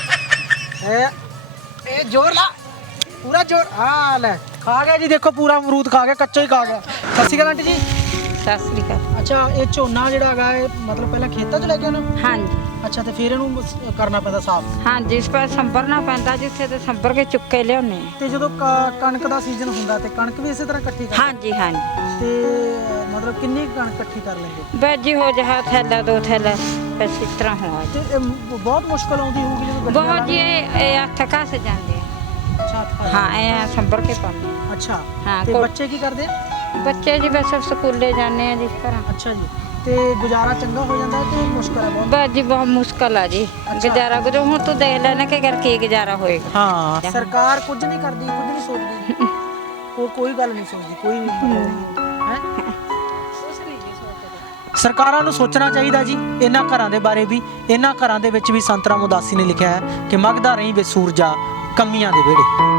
ਇਹ ਇਹ ਜ਼ੋਰ ਲਾ, ਪੂਰਾ ਜ਼ੋਰ। ਆ ਲੈ ਖਾ ਗਿਆ ਜੀ, ਦੇਖੋ ਪੂਰਾ ਅਮਰੂਦ ਖਾ ਗਿਆ, ਕੱਚਾ ਹੀ ਖਾ ਗਿਆ। ਸਤਿ ਸ਼੍ਰੀ ਅਕਾਲ ਆਂਟੀ ਜੀ।
ਸਤਿ ਸ੍ਰੀ ਅਕਾਲ।
ਅੱਛਾ ਇਹ ਝੋਨਾ ਜਿਹੜਾ ਹੈਗਾ ਇਹ ਮਤਲਬ ਪਹਿਲਾਂ ਖੇਤਾਂ 'ਚ ਲੈ ਕੇ ਆਉਣਾ?
ਹਾਂਜੀ
ਅੱਛਾ ਤੇ ਫਿਰ ਇਹਨੂੰ ਸ- ਕਰਨਾ ਪੈਂਦਾ ਸਾਫ਼?
ਹਾਂਜੀ, ਇਸ ਪਰ ਸੰਭਰਨਾ ਪੈਂਦਾ, ਜਿੱਥੇ ਤੇ ਸੰਭਰ ਕੇ ਚੁੱਕੇ ਲਿਆਉਣੇ।
ਤੇ ਜਦੋਂ ਕ- ਕਣਕ ਦਾ ਸੀਜ਼ਨ ਹੁੰਦਾ ਤੇ ਕਣਕ ਵੀ ਇਸੇ ਤਰ੍ਹਾਂ ਇਕੱਠੀ ਕਰ?
ਹਾਂਜੀ ਹਾਂਜੀ।
ਤੇ ਮਤਲਬ ਕਿੰਨੀ ਕੁ ਕਣਕ ਇਕੱਠੀ ਕਰ ਲੈਂਦੇ?
ਬੈਜੀ ਹੋ ਜਾ ਥੈਲਾ ਦੋ ਥੈਲਾ, ਬਸ ਇਸ ਤਰ੍ਹਾਂ ਹੋਆ।
ਤੇ ਇਹ ਮ- ਬਹੁਤ ਮੁਸ਼ਕਲ ਆਉਂਦੀ ਹੋਊਗੀ ਜਦੋਂ ਗੱਡੀਆਂ
ਬਹੁਤ ਜੀ
ਲਾਉਂਦੇ?
ਇਹ ਇਹ ਹੱਥ ਘਸ ਜਾਂਦੇ ਆ।
ਅੱਛਾ ਹੱਥ
ਹਾਂ ਇਹ ਸੰਭਰ ਕੇ ਪਾਉਂਦੇ ਆ।
ਅੱਛਾ
ਹਾਂ,
ਤੇ
ਕੋ-
ਬੱਚੇ ਕੀ ਕਰਦੇ ਆ?
ਬੱਚੇ ਜੀ ਬਸ ਸਕੂਲੇ ਜਾਂਦੇ ਆ ਜਿਸ ਤਰ੍ਹਾਂ।
ਅੱਛਾ ਜੀ ਤੇ ਗੁਜ਼ਾਰਾ ਚੰਗਾ ਹੋ ਜਾਂਦਾ ਕਿ ਮੁਸ਼ਕਲ ਹੈ ਬਹੁਤ?
ਬਾਜੀ ਬਹੁਤ ਮੁਸ਼ਕਲ ਆ ਜੀ ਗੁਜ਼ਾਰਾ। ਗੁਜ਼ਾਰਾ ਹੁਣ ਤੂੰ ਦੇਖ ਲੈ ਨਾ ਕਿ ਕਰ ਕੀ ਗੁਜ਼ਾਰਾ ਹੋਏਗਾ।
ਹਾਂ ਸਰਕਾਰ ਕੁਝ ਨਹੀਂ ਕਰਦੀ, ਕੁਝ ਨਹੀਂ ਸੋਚਦੀ, ਹੋਰ ਕੋਈ ਗੱਲ ਨਹੀਂ ਸੋਚਦੀ ਕੋਈ ਵੀ ਹੈ। ਸਰਕਾਰਾਂ ਨੂੰ ਸੋਚਣਾ ਚਾਹੀਦਾ ਜੀ ਇਹਨਾਂ ਘਰਾਂ ਦੇ ਬਾਰੇ ਵੀ। ਇਹਨਾਂ ਘਰਾਂ ਦੇ ਵਿੱਚ ਵੀ ਸੰਤ ਰਾਮ ਉਦਾਸੀ ਨੇ ਲਿਖਿਆ ਹੈ ਕਿ ਮਗਦਾ ਰਹੀ ਵੇ ਸੂਰਜਾ ਕਮੀਆਂ ਦੇ ਵਿਹੜੇ।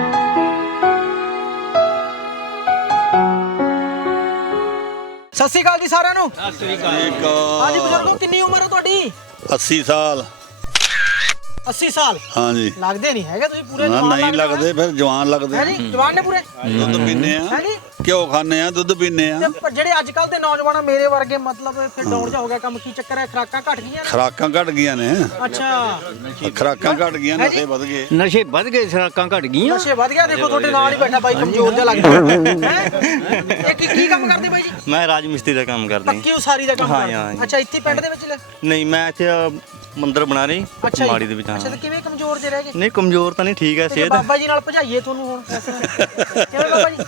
ਸਤਿ ਸ਼੍ਰੀ ਅਕਾਲ ਜੀ ਸਾਰਿਆਂ ਨੂੰ।
ਸਤਿ ਸ੍ਰੀ ਅਕਾਲ।
ਹਾਂਜੀ ਬਜ਼ੁਰਗੋ ਕਿੰਨੀ ਉਮਰ ਹੈ ਤੁਹਾਡੀ?
अस्सी साल।
अस्सी साल?
हाँ जी।
ਲੱਗਦੇ ਨਹੀਂ ਹੈਗੇ ਤੁਸੀਂ ਪੂਰੇ
ना
ਜਵਾਨ
नहीं
ਲੱਗਦੇ
लगते, फिर जवान लगते
ਹੈ ਜੀ ਜਵਾਨ ਨੇ ਪੂਰੇ?
दुध पीने
ਹੈ जी?
घ्यो खाने दुध पीने
ਤੇ ਪਰ ਜਿਹੜੇ ਅੱਜ ਕੱਲ ਦੇ ਨੌਜਵਾਨ ਆ ਮੇਰੇ ਵਰਗੇ ਮਤਲਬ ਫਿਰ ਡਾਊਨ ਜਾ ਹੋ ਗਿਆ ਕੰਮ, ਕੀ ਚੱਕਰ ਹੈ? ਖਰਾਕਾਂ ਘਟ ਗਈਆਂ ਨੇ?
खुराकां घट गई ने।
ਅੱਛਾ
खुराकां घट गई, नशे वध गए।
ਨਸ਼ੇ ਵੱਧ ਗਏ, ਸੜਕਾਂ ਘਟ ਗਈਆਂ।
ਨਸ਼ੇ ਵਧ ਗਿਆ। ਦੇਖੋ ਤੁਹਾਡੇ ਨਾਲ ਹੀ ਬੈਠਾ ਬਾਈ, ਕਮਜ਼ੋਰ ਜਿਹਾ ਲੱਗਦਾ ਹੈ। ਇਹ ਕੀ ਕੀ ਕੰਮ ਕਰਦੇ ਬਾਈ ਜੀ?
ਮੈਂ ਰਾਜ ਮਿਸਤਰੀ ਦਾ ਕੰਮ ਕਰਦਾ
ਪੱਕੀ ਉਸਾਰੀ ਦਾ ਕੰਮ
ਹਾਂ,
ਕਰਦੇ?
ਹਾਂ ਜੀ।
ਅੱਛਾ ਇੱਥੇ ਪਿੰਡ ਦੇ ਵਿੱਚ ਲੈ?
ਨਹੀਂ, ਮੈਂ ਇੱਥੇ ਮੰਦਰ ਬਣਾ ਰਹੀ
ਅੱਛਾ
ਮਾੜੀ
ਜੀ।
ਦੇ ਵਿੱਚ।
ਅੱਛਾ ਤੇ ਕਿਵੇਂ ਕਮਜ਼ੋਰ ਜੇ ਰਹਿ ਗਏ?
ਨਹੀਂ ਕਮਜ਼ੋਰ ਤਾਂ ਨਹੀਂ, ਠੀਕ ਹੈ
ਤੇ
ਸਿਹਤ।
ਬਾਬਾ ਜੀ ਨਾਲ ਭਜਾਈਏ ਤੁਹਾਨੂੰ ਹੁਣ ਇਸ ਤਰ੍ਹਾਂ। ਕਿਵੇਂ ਬਾਬਾ ਜੀ?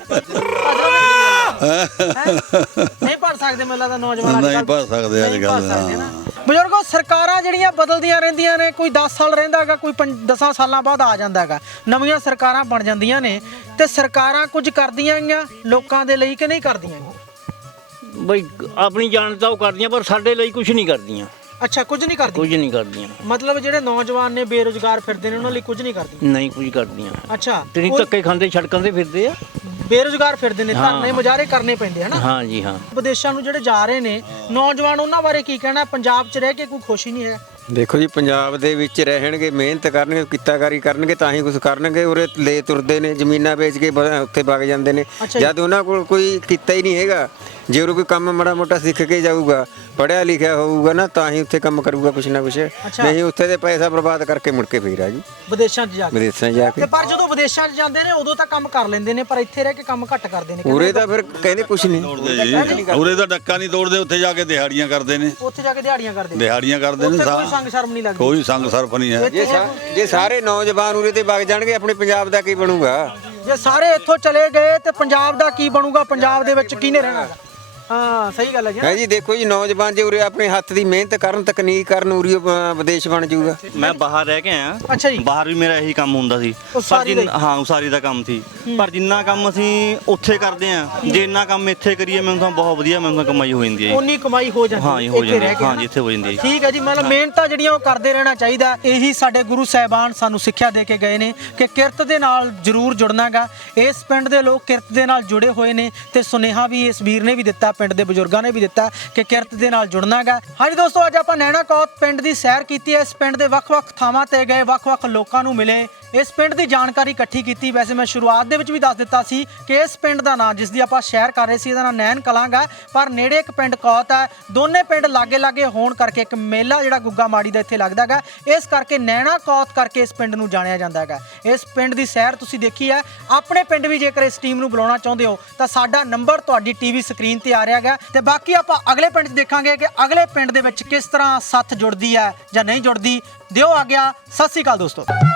ਨਹੀਂ ਪੜ ਸਕਦੇ ਮੈਨੂੰ ਲੱਗਦਾ ਨੌਜਵਾਨ ਅੱਜ
नहीं
ਕੱਲ੍ਹ।
पढ़ सकते
ਨਹੀਂ ਪੜ੍ਹ
अजकल।
ਸਕਦੇ ਨਾ। ਬਜ਼ੁਰਗੋ ਸਰਕਾਰਾਂ ਜਿਹੜੀਆਂ ਬਦਲਦੀਆਂ ਰਹਿੰਦੀਆਂ ਨੇ, ਕੋਈ ਦਸ ਸਾਲ ਰਹਿੰਦਾ ਹੈਗਾ, ਕੋਈ ਦਸਾਂ ਸਾਲਾਂ ਬਾਅਦ ਆ ਜਾਂਦਾ ਹੈਗਾ, ਨਵੀਆਂ ਸਰਕਾਰਾਂ ਬਣ ਜਾਂਦੀਆਂ ਨੇ। ਤੇ ਸਰਕਾਰਾਂ ਕੁਝ ਕਰਦੀਆਂ ਗੀਆਂ ਲੋਕਾਂ ਦੇ ਲਈ ਕਿ ਨਹੀਂ ਕਰਦੀਆਂ?
ਬਈ ਆਪਣੀ ਜਾਨ ਤਾਂ ਉਹ ਕਰਦੀਆਂ ਪਰ ਸਾਡੇ ਲਈ ਕੁਝ ਨਹੀਂ ਕਰਦੀਆਂ,
ਅੱਛਾ ਕੁਝ ਨਹੀਂ ਕਰਦੀ,
ਕੁਝ ਨਹੀਂ ਕਰਦੀਆਂ,
ਮਤਲਬ ਜਿਹੜੇ ਨੌਜਵਾਨ ਨੇ ਬੇਰੁਜ਼ਗਾਰ ਫਿਰਦੇ ਨੇ ਉਹਨਾਂ ਲਈ ਕੁਝ ਨਹੀਂ ਕਰਦੀ।
ਨਹੀਂ ਕੁਝ ਕਰਦੀਆਂ।
ਅੱਛਾ
ਤੇਰੀ
ਕੋਈ
ਧੱਕੇ ਖਾਂਦੇ ਸੜਕਾਂ ਤੇ ਫਿਰਦੇ ਆ।
ਬੇਰੁਜ਼ਗਾਰ ਫਿਰਦੇ ਨੇ,
ਹਾਂ।
ਧਰਨੇ ਮੁਜ਼ਾਹਰੇ ਕਰਨੇ ਪੈਂਦੇ ਹਨਾ।
ਹਾਂ ਜੀ ਹਾਂ।
ਵਿਦੇਸ਼ਾਂ ਨੂੰ ਜਿਹੜੇ ਜਾ ਰਹੇ ਨੇ ਨੌਜਵਾਨ, ਉਹਨਾਂ ਬਾਰੇ ਕੀ ਕਹਿਣਾ? ਪੰਜਾਬ 'ਚ ਰਹਿ ਕੇ ਕੋਈ ਖੁਸ਼ੀ ਨਹੀਂ ਹੈ?
ਦੇਖੋ ਜੀ, ਪੰਜਾਬ ਦੇ ਵਿੱਚ ਰਹਿਣਗੇ, ਮਿਹਨਤ ਕਰਨਗੇ, ਕਿੱਤਾਕਾਰੀ ਕਰਨਗੇ ਤਾਂ ਹੀ ਕੁਝ ਕਰਨਗੇ। ਉਰੇ ਲੈ ਤੁਰਦੇ ਨੇ, ਜ਼ਮੀਨਾਂ ਵੇਚ ਕੇ ਬ- ਉੱਥੇ ਵਗ ਜਾਂਦੇ ਨੇ।
ਅੱਛਾ ਜੀ।
ਜਦ ਉਹਨਾਂ ਕੋਲ ਕੋਈ ਕੀਤਾ ਹੀ ਨਹੀਂ ਹੈਗਾ, ਜੇ ਉਹ ਕੋਈ ਕੰਮ ਮਾੜਾ ਮੋਟਾ ਸਿੱਖ ਕੇ ਜਾਊਗਾ, ਪੜ੍ਹਿਆ ਲਿਖਿਆ ਹੋਊਗਾ ਨਾ, ਤਾਂ ਹੀ ਉੱਥੇ ਕੰਮ ਕਰੂਗਾ ਕੁਛ ਨਾ ਕੁਛ। ਨਹੀਂ ਉੱਥੇ ਦੇ ਪੈਸਾ ਬਰਬਾਦ ਕਰਕੇ ਮੁੜ ਕੇ ਫੇਰ ਆ ਜੀ
ਵਿਦੇਸ਼ਾਂ 'ਚ ਜਾ ਕੇ।
ਵਿਦੇਸ਼ਾਂ ਜਾ
ਤੇ
ਕੇ।
ਪਰ ਜਦੋਂ ਵਿਦੇਸ਼ਾਂ 'ਚ ਜਾਂਦੇ ਨੇ ਉਦੋਂ ਤਾਂ ਕੰਮ ਕਰ ਲੈਂਦੇ ਨੇ, ਪਰ ਇੱਥੇ ਰਹਿ ਕੇ ਕੰਮ ਘੱਟ ਕਰਦੇ ਨੇ।
ਉਰੇ ਤਾਂ ਫਿਰ ਕਹਿੰਦੇ ਕੁਛ ਨਹੀਂ।
ਉਰੇ ਤਾਂ ਡੱਕਾ ਨਹੀਂ ਤੋੜਦੇ, ਉੱਥੇ ਜਾ ਕੇ ਦਿਹਾੜੀਆਂ ਕਰਦੇ ਨੇ,
ਉੱਥੇ ਜਾ ਕੇ ਦਿਹਾੜੀਆਂ ਕਰਦੇ ਨੇ,
ਦਿਹਾੜੀਆਂ ਕਰਦੇ ਨੇ।
ਉੱਥੇ ਕੋਈ
ਸਾ-
ਸੰਗ ਸ਼ਰਮ ਨਹੀਂ ਲੱਗਦੀ।
ਕੋਈ ਸੰਗ ਸਰਫ ਨਹੀਂ ਹੈ।
ਜੇ ਸਾ- ਜੇ ਸਾਰੇ ਨੌਜਵਾਨ ਉਰੇ ਤੇ ਵਗ ਜਾਣਗੇ, ਆਪਣੇ ਪੰਜਾਬ ਦਾ ਕੀ ਬਣੂਗਾ?
ਜੇ ਸਾਰੇ ਇੱਥੋਂ ਚਲੇ ਗਏ ਤੇ ਪੰਜਾਬ ਦਾ ਕੀ ਬਣੂਗਾ? ਪੰਜਾਬ ਦੇ ਵਿੱਚ ਕਿਹਨੇ ਰਹਿਣਾ? ਹਾਂ ਸਹੀ ਗੱਲ ਹੈ ਜੀ।
ਹੈ ਜੀ, ਦੇਖੋ ਜੀ, ਨੌਜਵਾਨ ਜੇ ਉਰੇ ਆਪਣੇ ਹੱਥ ਦੀ ਮਿਹਨਤ ਕਰਨ, ਤਕਨੀਕ ਕਰਨ, ਉਰੀ ਅ, ਵਿਦੇਸ਼ ਬਣ ਜਾਊਗਾ।
ਮੈਂ ਬਾਹਰ ਰਹਿ ਕੇ ਆਇਆ।
ਅੱਛਾ ਜੀ।
ਬਾਹਰ ਵੀ ਮੇਰਾ ਇਹੀ ਕੰਮ ਹੁੰਦਾ ਸੀ,
ਉਸਾਰੀ
ਜਿੰਨ-
ਦਾ
ਹਾਂ ਉਸਾਰੀ ਦਾ ਕੰਮ ਸੀ। ਪਰ ਜਿੰਨਾ ਕੰਮ ਅਸੀਂ ਉੱਥੇ ਕਰਦੇ ਆ, ਜੇ ਇੰਨਾ ਕੰਮ ਇੱਥੇ ਕਰੀਏ, ਮੈਨੂੰ ਤਾਂ ਬਹੁਤ ਵਧੀਆ, ਮੈਨੂੰ ਤਾਂ ਕਮਾਈ ਹੋ ਜਾਂਦੀ ਹੈ।
ਉਨੀ ਕਮਾਈ ਹੋ ਜਾਂਦੀ
ਹਾਂ ਜੀ, ਹੋ
ਇੱਥੇ
ਜਾਂਦੀ
ਰਹਿ
ਹੈ।
ਕੇ,
ਹਾਂ
ਹਨਾ?
ਜੀ, ਇੱਥੇ ਹੋ ਜਾਂਦੀ ਹੈ।
ਠੀਕ ਹੈ ਜੀ, ਮਤਲਬ ਮਿਹਨਤਾਂ ਜਿਹੜੀਆਂ ਉਹ ਕਰਦੇ ਰਹਿਣਾ ਚਾਹੀਦਾ। ਇਹੀ ਸਾਡੇ ਗੁਰੂ ਸਾਹਿਬਾਨ ਸਾਨੂੰ ਸਿੱਖਿਆ ਦੇ ਕੇ ਗਏ ਨੇ ਕਿ ਕਿਰਤ ਦੇ ਨਾਲ ਜ਼ਰੂਰ ਜੁੜਨਾਗਾ। ਇਸ ਪਿੰਡ ਦੇ ਲੋਕ ਕਿਰਤ ਦੇ ਨਾਲ ਜੁੜੇ ਹੋਏ ਨੇ ਤੇ ਸੁਨੇਹਾ ਵੀ ਇਸ ਵੀਰ ਨੇ ਵੀ ਦਿੱਤਾ, ਪਿੰਡ ਦੇ ਬਜ਼ੁਰਗਾਂ ਨੇ ਵੀ ਦਿੱਤਾ ਕਿ ਕਿਰਤ ਦੇ ਨਾਲ ਜੁੜਨਾਗਾ। ਹਾਂਜੀ ਦੋਸਤੋ, ਅੱਜ ਆਪਾਂ ਨੈਣਾ ਕੌਤ ਪਿੰਡ ਦੀ ਸੈਰ ਕੀਤੀ ਹੈ। ਇਸ ਪਿੰਡ ਦੇ ਵੱਖ-ਵੱਖ ਥਾਵਾਂ ਤੇ ਗਏ, ਵੱਖ-ਵੱਖ ਲੋਕਾਂ ਨੂੰ ਮਿਲੇ, ਇਸ ਪਿੰਡ ਦੀ ਜਾਣਕਾਰੀ ਇਕੱਠੀ ਕੀਤੀ। ਵੈਸੇ ਮੈਂ ਸ਼ੁਰੂਆਤ ਦੇ ਵਿੱਚ ਵੀ ਦੱਸ ਦਿੱਤਾ ਸੀ ਕਿ ਇਸ ਪਿੰਡ ਦਾ ਨਾਂ, ਜਿਸ ਦੀ ਆਪਾਂ ਸ਼ਹਿਰ ਕਰ ਰਹੇ ਸੀ, ਇਹਦਾ ਨਾਂ ਨੈਣ ਕਲਾਂ ਗਾ, ਪਰ ਨੇੜੇ ਇੱਕ ਪਿੰਡ ਕੌਤ ਹੈ। ਦੋਨੇ ਪਿੰਡ ਲਾਗੇ-ਲਾਗੇ ਹੋਣ ਕਰਕੇ ਇੱਕ ਮੇਲਾ ਜਿਹੜਾ ਗੁੱਗਾ ਮਾੜੀ ਦਾ ਇੱਥੇ ਲੱਗਦਾ ਗਾ, ਇਸ ਕਰਕੇ ਨੈਣਾ ਕੌਤ ਕਰਕੇ ਇਸ ਪਿੰਡ ਨੂੰ ਜਾਣਿਆ ਜਾਂਦਾ ਹੈਗਾ। ਇਸ ਪਿੰਡ ਦੀ ਸੈਰ ਤੁਸੀਂ ਦੇਖੀ ਹੈ। ਆਪਣੇ ਪਿੰਡ ਵੀ ਜੇਕਰ ਇਸ ਟੀਮ ਨੂੰ ਬੁਲਾਉਣਾ ਚਾਹੁੰਦੇ ਹੋ ਤਾਂ ਸਾਡਾ ਨੰਬਰ ਤੁਹਾਡੀ ਟੀਵੀ ਸਕਰੀਨ ਤੇ ਆ ਰਿਹਾ ਹੈਗਾ। ਤੇ ਬਾਕੀ ਆਪਾਂ ਅਗਲੇ ਪਿੰਡ 'ਚ ਦੇਖਾਂਗੇ ਕਿ ਅਗਲੇ ਪਿੰਡ ਦੇ ਵਿੱਚ ਕਿਸ ਤਰ੍ਹਾਂ ਸੱਥ ਜੁੜਦੀ ਹੈ ਜਾਂ ਨਹੀਂ ਜੁੜਦੀ। ਦਿਓ ਆ ਗਿਆ। ਸਤਿ ਸ਼੍ਰੀ ਅਕਾਲ ਦੋਸਤੋ।